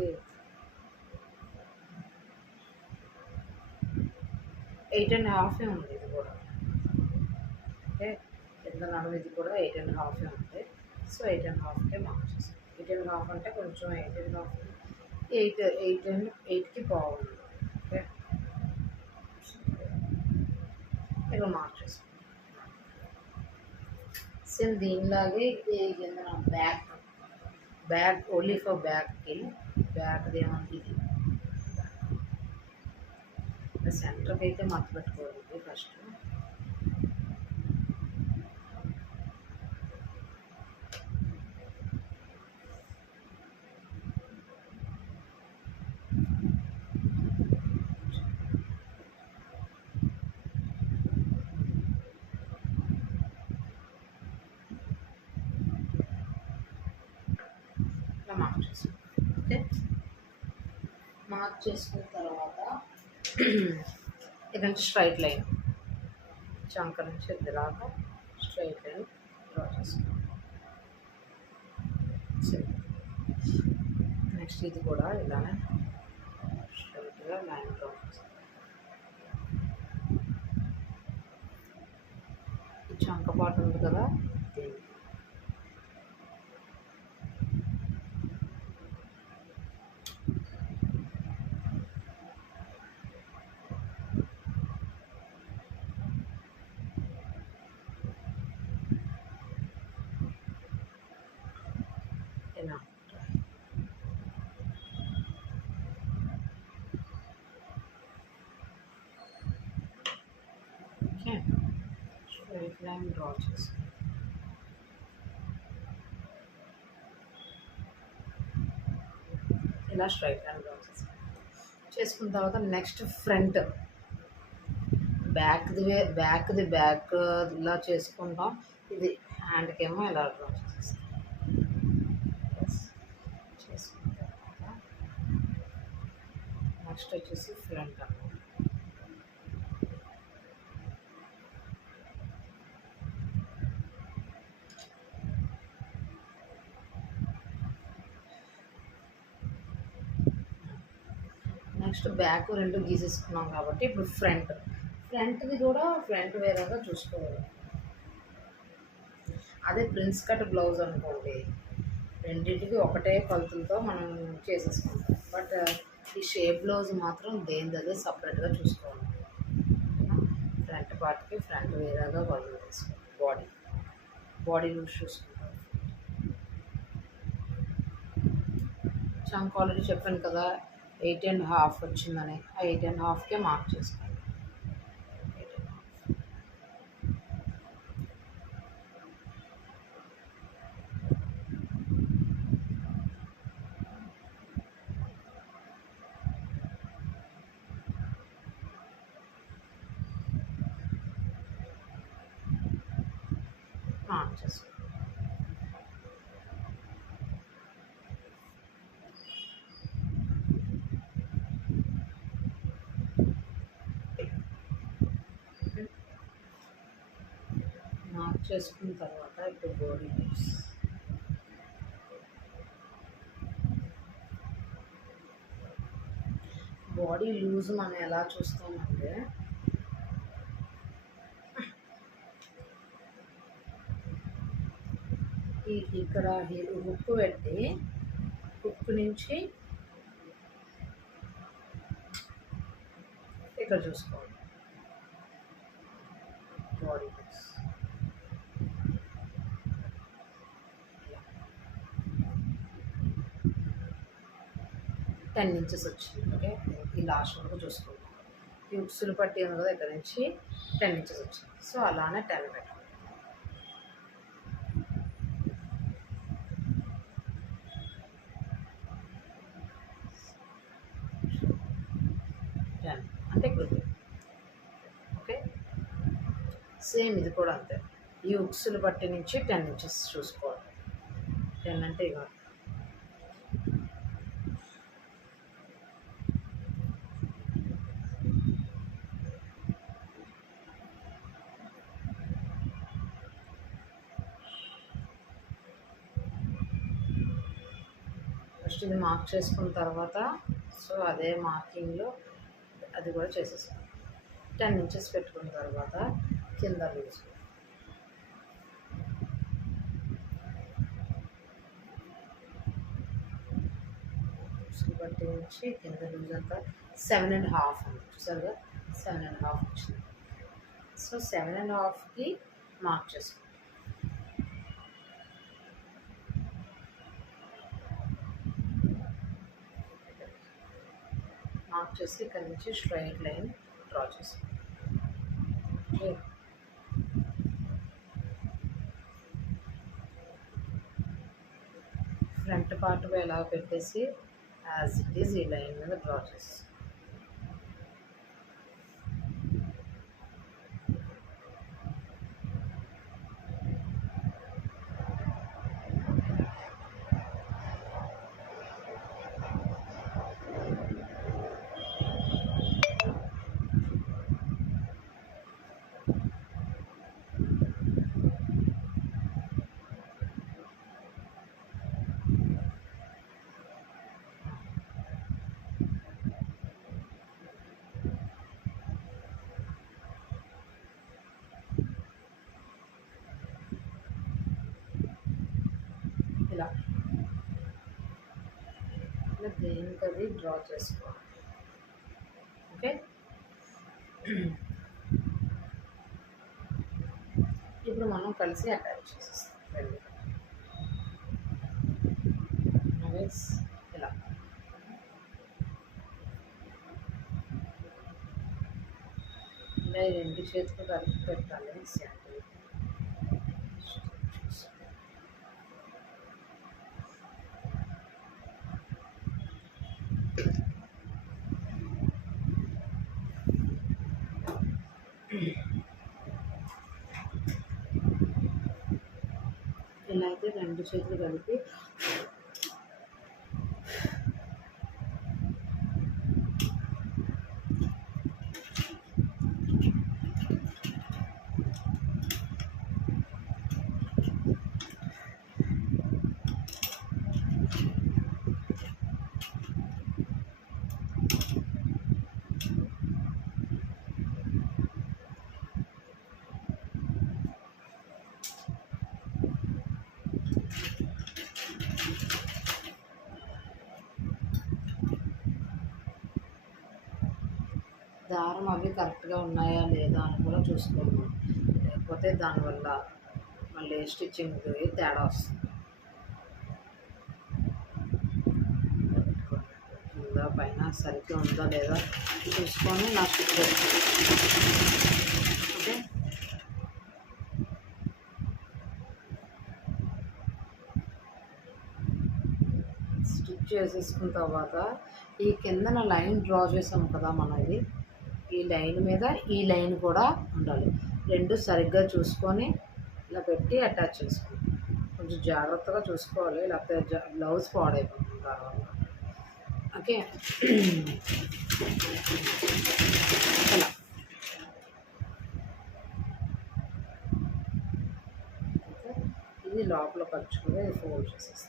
8.5 ఉంది ఇది కూడా. ఓకే, కింద నడుము ఇది కూడా 8.5 ఉంది. సో 8.5కే మార్క్ చేస్తాం. 8.5 అంటే కొంచెం 8.5 8కి బాగుంది. ఓకే, ఇక్కడ మార్క్ చేస్తాం. సేమ్ దీనిలాగే కింద బ్యాక్ ఓన్లీ ఫర్ బ్యాక్ది ఏమంటే ఇది సెంటర్కి అయితే మడత పెట్టుకోవాలి ఫస్ట్. మార్క్ చేసుకో. ఓకే, మార్క్ చేసుకున్న తర్వాత ఇదంటే స్ట్రైట్ లైన్, చంక నుంచి ఇద్దరాగా స్ట్రైట్ లైన్ డ్రా చేసుకో. నెక్స్ట్ ఇది కూడా ఇలానే స్ట్రైట్గా లైన్ డ్రా చేసుకో. ఈ చంక పాటు ఉంది కదా, దీన్ని ఇలా ఓకే, స్ట్రైట్ లైన్ డ్రా చేసుకో. ఇలా స్ట్రైట్ లైన్ డ్రా చేసుకున్న తర్వాత నెక్స్ట్ ఫ్రంట్ బ్యాక్లా చేసుకుంటాం. ఇది హ్యాండ్కి ఏమో ఇలా డ్రా చేసేస్తాం. చేసుకున్న తర్వాత నెక్స్ట్ వచ్చేసి ఫ్రంట్ అన్నమాట. నెక్స్ట్ బ్యాక్ రెండు గీసేసుకున్నాం కాబట్టి ఇప్పుడు ఫ్రంట్ది కూడా ఫ్రంట్ వేరేగా చూసుకోవాలి. అదే ప్రిన్స్ కట్ బ్లౌజ్ అనుకోండి, రెండింటికి ఒకటే కొలతలతో మనం చేసేసుకుంటాం. బట్ ఈ షేప్ బ్లౌజ్ మాత్రం దేనిదే సపరేట్గా చూసుకోవాలి. ఫ్రంట్ పార్ట్కి ఫ్రంట్ వేరేగా కొలతలు తీసుకోవాలి. బాడీ లూజ్ చూసుకుంటాం. చంక్ ఆల్రెడీ చెప్పాను కదా, 8.5 వచ్చిందని ఆ 8.5కే మార్క్ చేసుకోండి. మార్క్ చేసుకోండి. మార్క్ చేసుకున్న తర్వాత ఇప్పుడు బాడీ లూజ్. బాడీ లూజ్ మనం ఎలా చూస్తామంటే ఇక్కడ ఉప్పు పెట్టి ఉప్పు నుంచి ఇక్కడ చూసుకోవాలి బాడీ లూజ్. 10 ఇంచెస్ వచ్చింది. ఓకే, ఈ లాస్ట్ వరకు చూసుకుంటాం. ఈ ఉక్సులు పట్టి ఉంది కదా, ఇక్కడ నుంచి 10 ఇంచెస్ వచ్చింది. సో అలానే 10 పెట్టాలి. 10 అంటే ఇప్పుడు ఓకే. సేమ్ ఇది కూడా అంతే. ఈ ఉక్సులు పట్టి నుంచి 10 ఇంచెస్ చూసుకోవాలి. 10 అంటే ఇక ఫస్ట్ ఇది మార్క్ చేసుకున్న తర్వాత సో అదే మార్కింగ్లో అది కూడా చేసేసాం. 10 ఇంచెస్ పెట్టుకున్న తర్వాత కింద లూజ్ బట్టి నుంచి కింద లూజ్ అంతా 7.5 అని చూసారుగా, 7.5 వచ్చింది. సో 7.5కి మార్క్ చేసుకోండి. మార్క్ చేసి ఇక్కడ నుంచి స్ట్రైట్ లైన్ డ్రా చేసుకోండి. ఫ్రంట్ పార్ట్ ఎలా పెట్టేసి యాజ్ ఇట్ ఈజ్ ఈ లైన్ మీద డ్రా చేసి ఇలా దేనికి అది డ్రా చేసుకోవాలి. ఓకే, ఇప్పుడు మనం కలిసి అటాచ్ చేసేస్తాం రెండు. ఇలా ఇలా రెండు చేతులు కలిపి పెట్టాలి. శాంపుల్ ఇలా అయితే రెండు చేతులు కలిపి దారం అవి కరెక్ట్గా ఉన్నాయా లేదా అని కూడా చూసుకోవాలి. లేకపోతే దానివల్ల మళ్ళీ స్టిచ్చింగ్ తేడా వస్తుంది. కింద లేదా పైన సరిగ్గా ఉందా లేదా చూసుకొని నా స్టిచ్ చేస్తాను. ఓకే, స్టిచ్ చేసేసుకున్న తర్వాత ఈ కిందన లైన్ డ్రా చేసాం కదా మనది, ఈ లైన్ మీద ఈ లైన్ కూడా ఉండాలి. రెండు సరిగ్గా చూసుకొని ఇలా పెట్టి అటాచ్ చేసుకోవాలి. కొంచెం జాగ్రత్తగా చూసుకోవాలి, లేకపోతే బ్లౌజ్ పాడైపోతుంది తర్వాత. ఓకే, ఇలా ఇది లోపల పరుచుకొని ఇది ఫోల్డ్ చేసేస్తాం.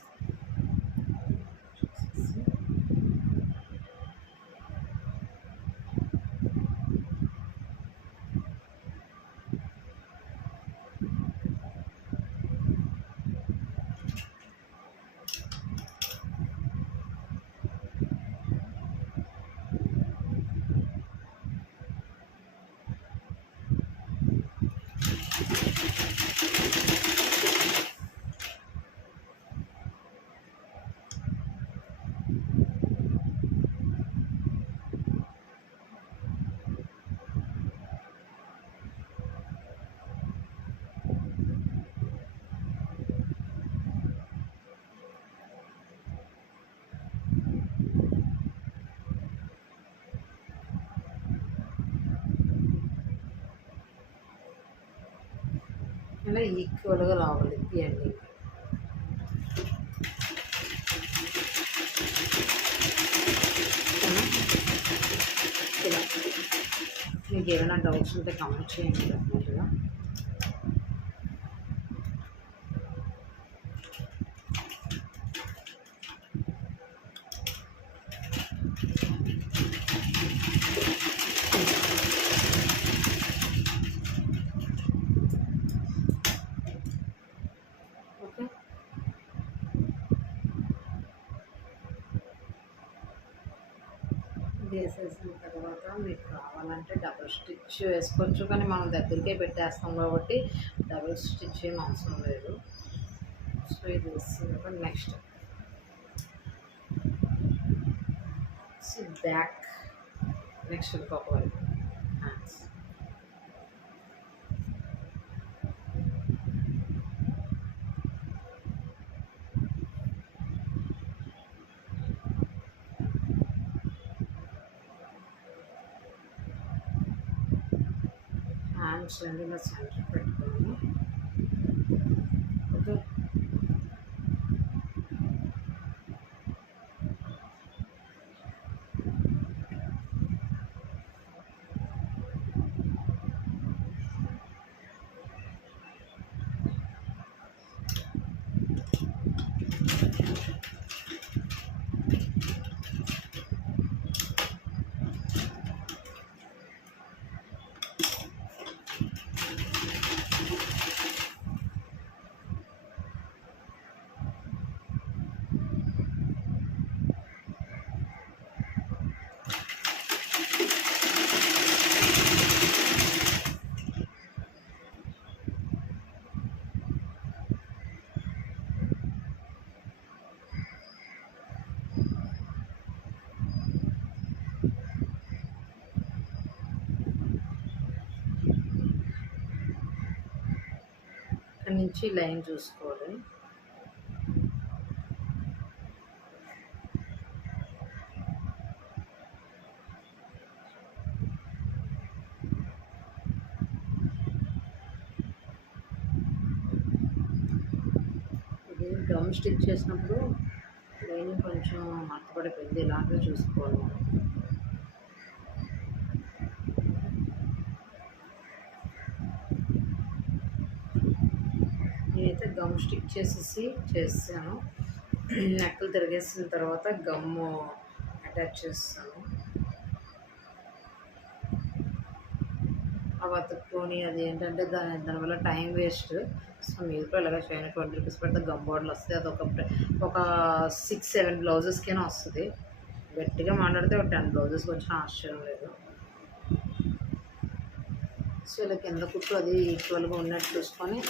ఇలా ఈక్వల్గా రావాలి ఇవన్నీ. ఇలా మీకు ఏమైనా డౌట్స్ ఉంటే కామెంట్ చేయండి డెఫినెట్గా. ఓకే, వేసేసిన తర్వాత మీకు కావాలంటే డబుల్ స్టిచ్ వేసుకోవచ్చు, కానీ మనం దగ్గరికే పెట్టేస్తాం కాబట్టి డబుల్ స్టిచ్ ఏం అవసరం లేదు. సో ఇది వేసిన నెక్స్ట్ బ్యాక్, నెక్స్ట్ ఇంకొక వైపు హ్యాండ్స్. హ్యాండ్స్ రెండు ఇలా సెంటర్ పెట్టుకోండి. ఓకే, ఇక్కడ నుంచి లైన్ చూసుకోవాలి. ఇది గమ్ స్టిచ్ చేసినప్పుడు లైన్ కొంచెం మడతపడిపోయింది, ఇలాగే చూసుకోవాలి మనం. నేనైతే గమ్ స్టిక్ చేసాను. నెక్కలు తిరిగేసిన తర్వాత గమ్ము అటాచ్ చేస్తాను. అవి అతుక్కొని అది ఏంటంటే దానివల్ల టైం వేస్ట్. సో మీరు కూడా ఇలాగ చేయండి. 20 రూపీస్ పెడితే గమ్ బాటిల్ వస్తుంది. అది ఒక 6-7 బ్లౌజెస్కైనా వస్తుంది. గట్టిగా మాట్లాడితే ఒక 10 బ్లౌజెస్కి వచ్చిన ఆశ్చర్యం లేదు. సో ఇలా కింద కుట్టు అది ఈక్వల్గా ఉన్నట్టు చూసుకొని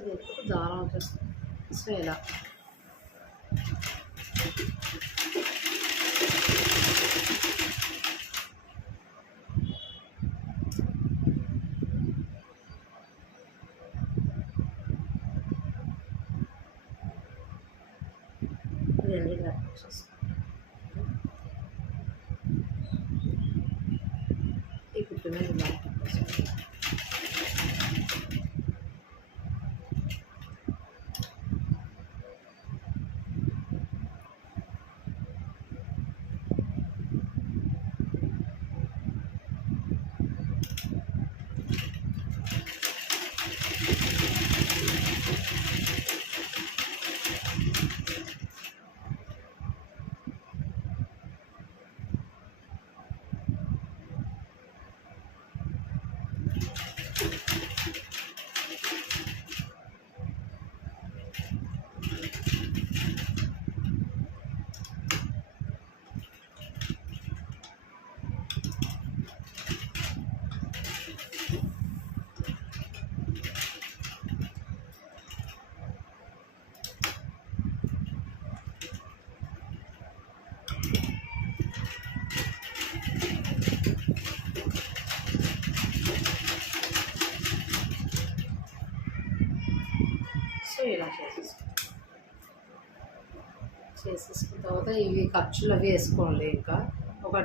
ఇది ఎప్పుడు దారం వచ్చేస్తుంది. సో ఇలా రెండు కట్ చేసుకోండి. ఈ కుట్టు మీద బ్యాక్ పెట్టేసుకోండి. సో ఇలా చేసేసుకున్న తర్వాత ఇవి ఖర్చులు అవి వేసుకోవాలి. ఇంకా ఒక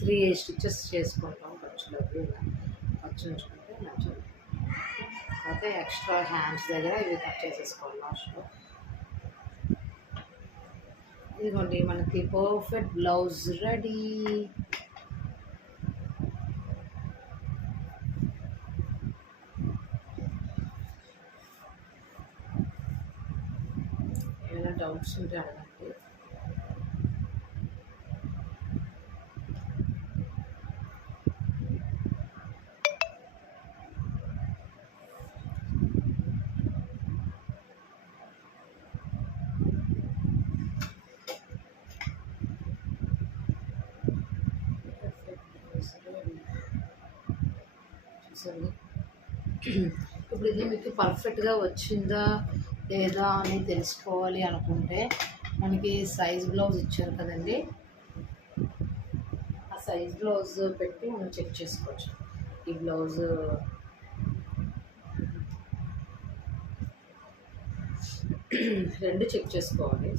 3 స్టిచెస్ చేసుకుంటాం ఖర్చులు అవి. ఇలా ఖర్చు ఉంచుకుంటే మంచిది. అయితే ఎక్స్ట్రా హ్యాండ్స్ దగ్గర ఇవి కట్ చేసేసుకోవాలి లాస్ట్లో. ఇదిగోండి మనకి పర్ఫెక్ట్ బ్లౌజ్ రెడీ. ఏమైనా డౌట్స్ ఉంటే అడగండి. చూసండి, ఇప్పుడు ఇది మీకు పర్ఫెక్ట్గా వచ్చిందా లేదా అని తెలుసుకోవాలి అనుకుంటే మనకి సైజ్ బ్లౌజ్ ఇచ్చారు కదండి, ఆ సైజ్ బ్లౌజ్ పెట్టి మనం చెక్ చేసుకోవచ్చు. ఈ బ్లౌజ్ రెండు చెక్ చేసుకోవాలి.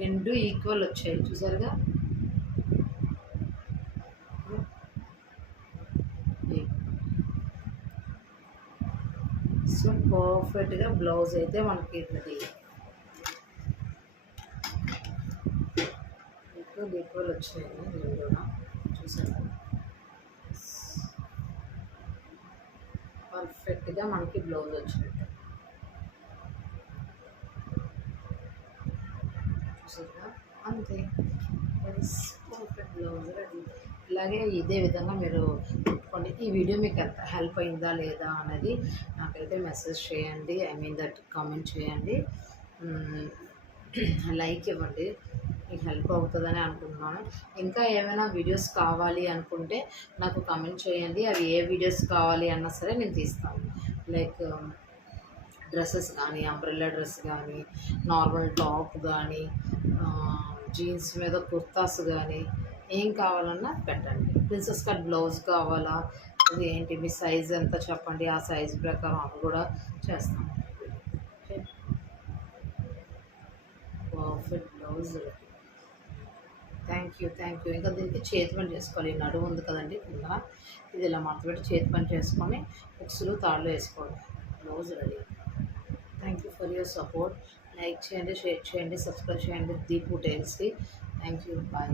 రెండు ఈక్వల్ వచ్చాయి చూసారుగా. సో పర్ఫెక్ట్గా బ్లౌజ్ అయితే మనకి ఈక్వల్ వచ్చినాయి రెండు చూసారా. పర్ఫెక్ట్గా మనకి బ్లౌజ్ వచ్చినట్టు చూసారా. అంతే, పర్ఫెక్ట్ బ్లౌజ్ రెడీ. ఇలాగే ఇదే విధంగా మీరు పెట్టుకోండి. ఈ వీడియో మీకు ఎంత హెల్ప్ అయిందా లేదా అనేది నాకైతే మెసేజ్ చేయండి, దట్ కామెంట్ చేయండి, లైక్ ఇవ్వండి. మీకు హెల్ప్ అవుతుందని అనుకుంటున్నాను. ఇంకా ఏమైనా వీడియోస్ కావాలి అనుకుంటే నాకు కామెంట్ చేయండి. అవి ఏ వీడియోస్ కావాలి అన్నా సరే నేను తీస్తాను. లైక్ డ్రెస్సెస్ కానీ, అంబ్రెల్లా డ్రెస్ కానీ, నార్మల్ టాప్ కానీ, జీన్స్ మీద కుర్తాస్ కానీ, ఏం కావాలన్నా పెట్టండి. ప్రిన్సెస్ కట్ బ్లౌజ్ కావాలా, అది ఏంటి మీ సైజ్ ఎంత చెప్పండి, ఆ సైజ్ ప్రకారం అవి కూడా చేస్తాను. Perfect blouse. Thank you. ఇంకా దీనికి చేతి పని చేసుకోవాలి. నడుము ఉంది కదండి కింద, ఇది ఇలా మడతపెట్టి చేతి పని చేసుకొని ఉక్సులు తాళ్ళు వేసుకోవాలి. Blouse ready. Thank you for your support. Like చేయండి, షేర్ చేయండి, సబ్స్క్రైబ్ చేయండి దీపు టైల్స్కి. Thank you. బాయ్.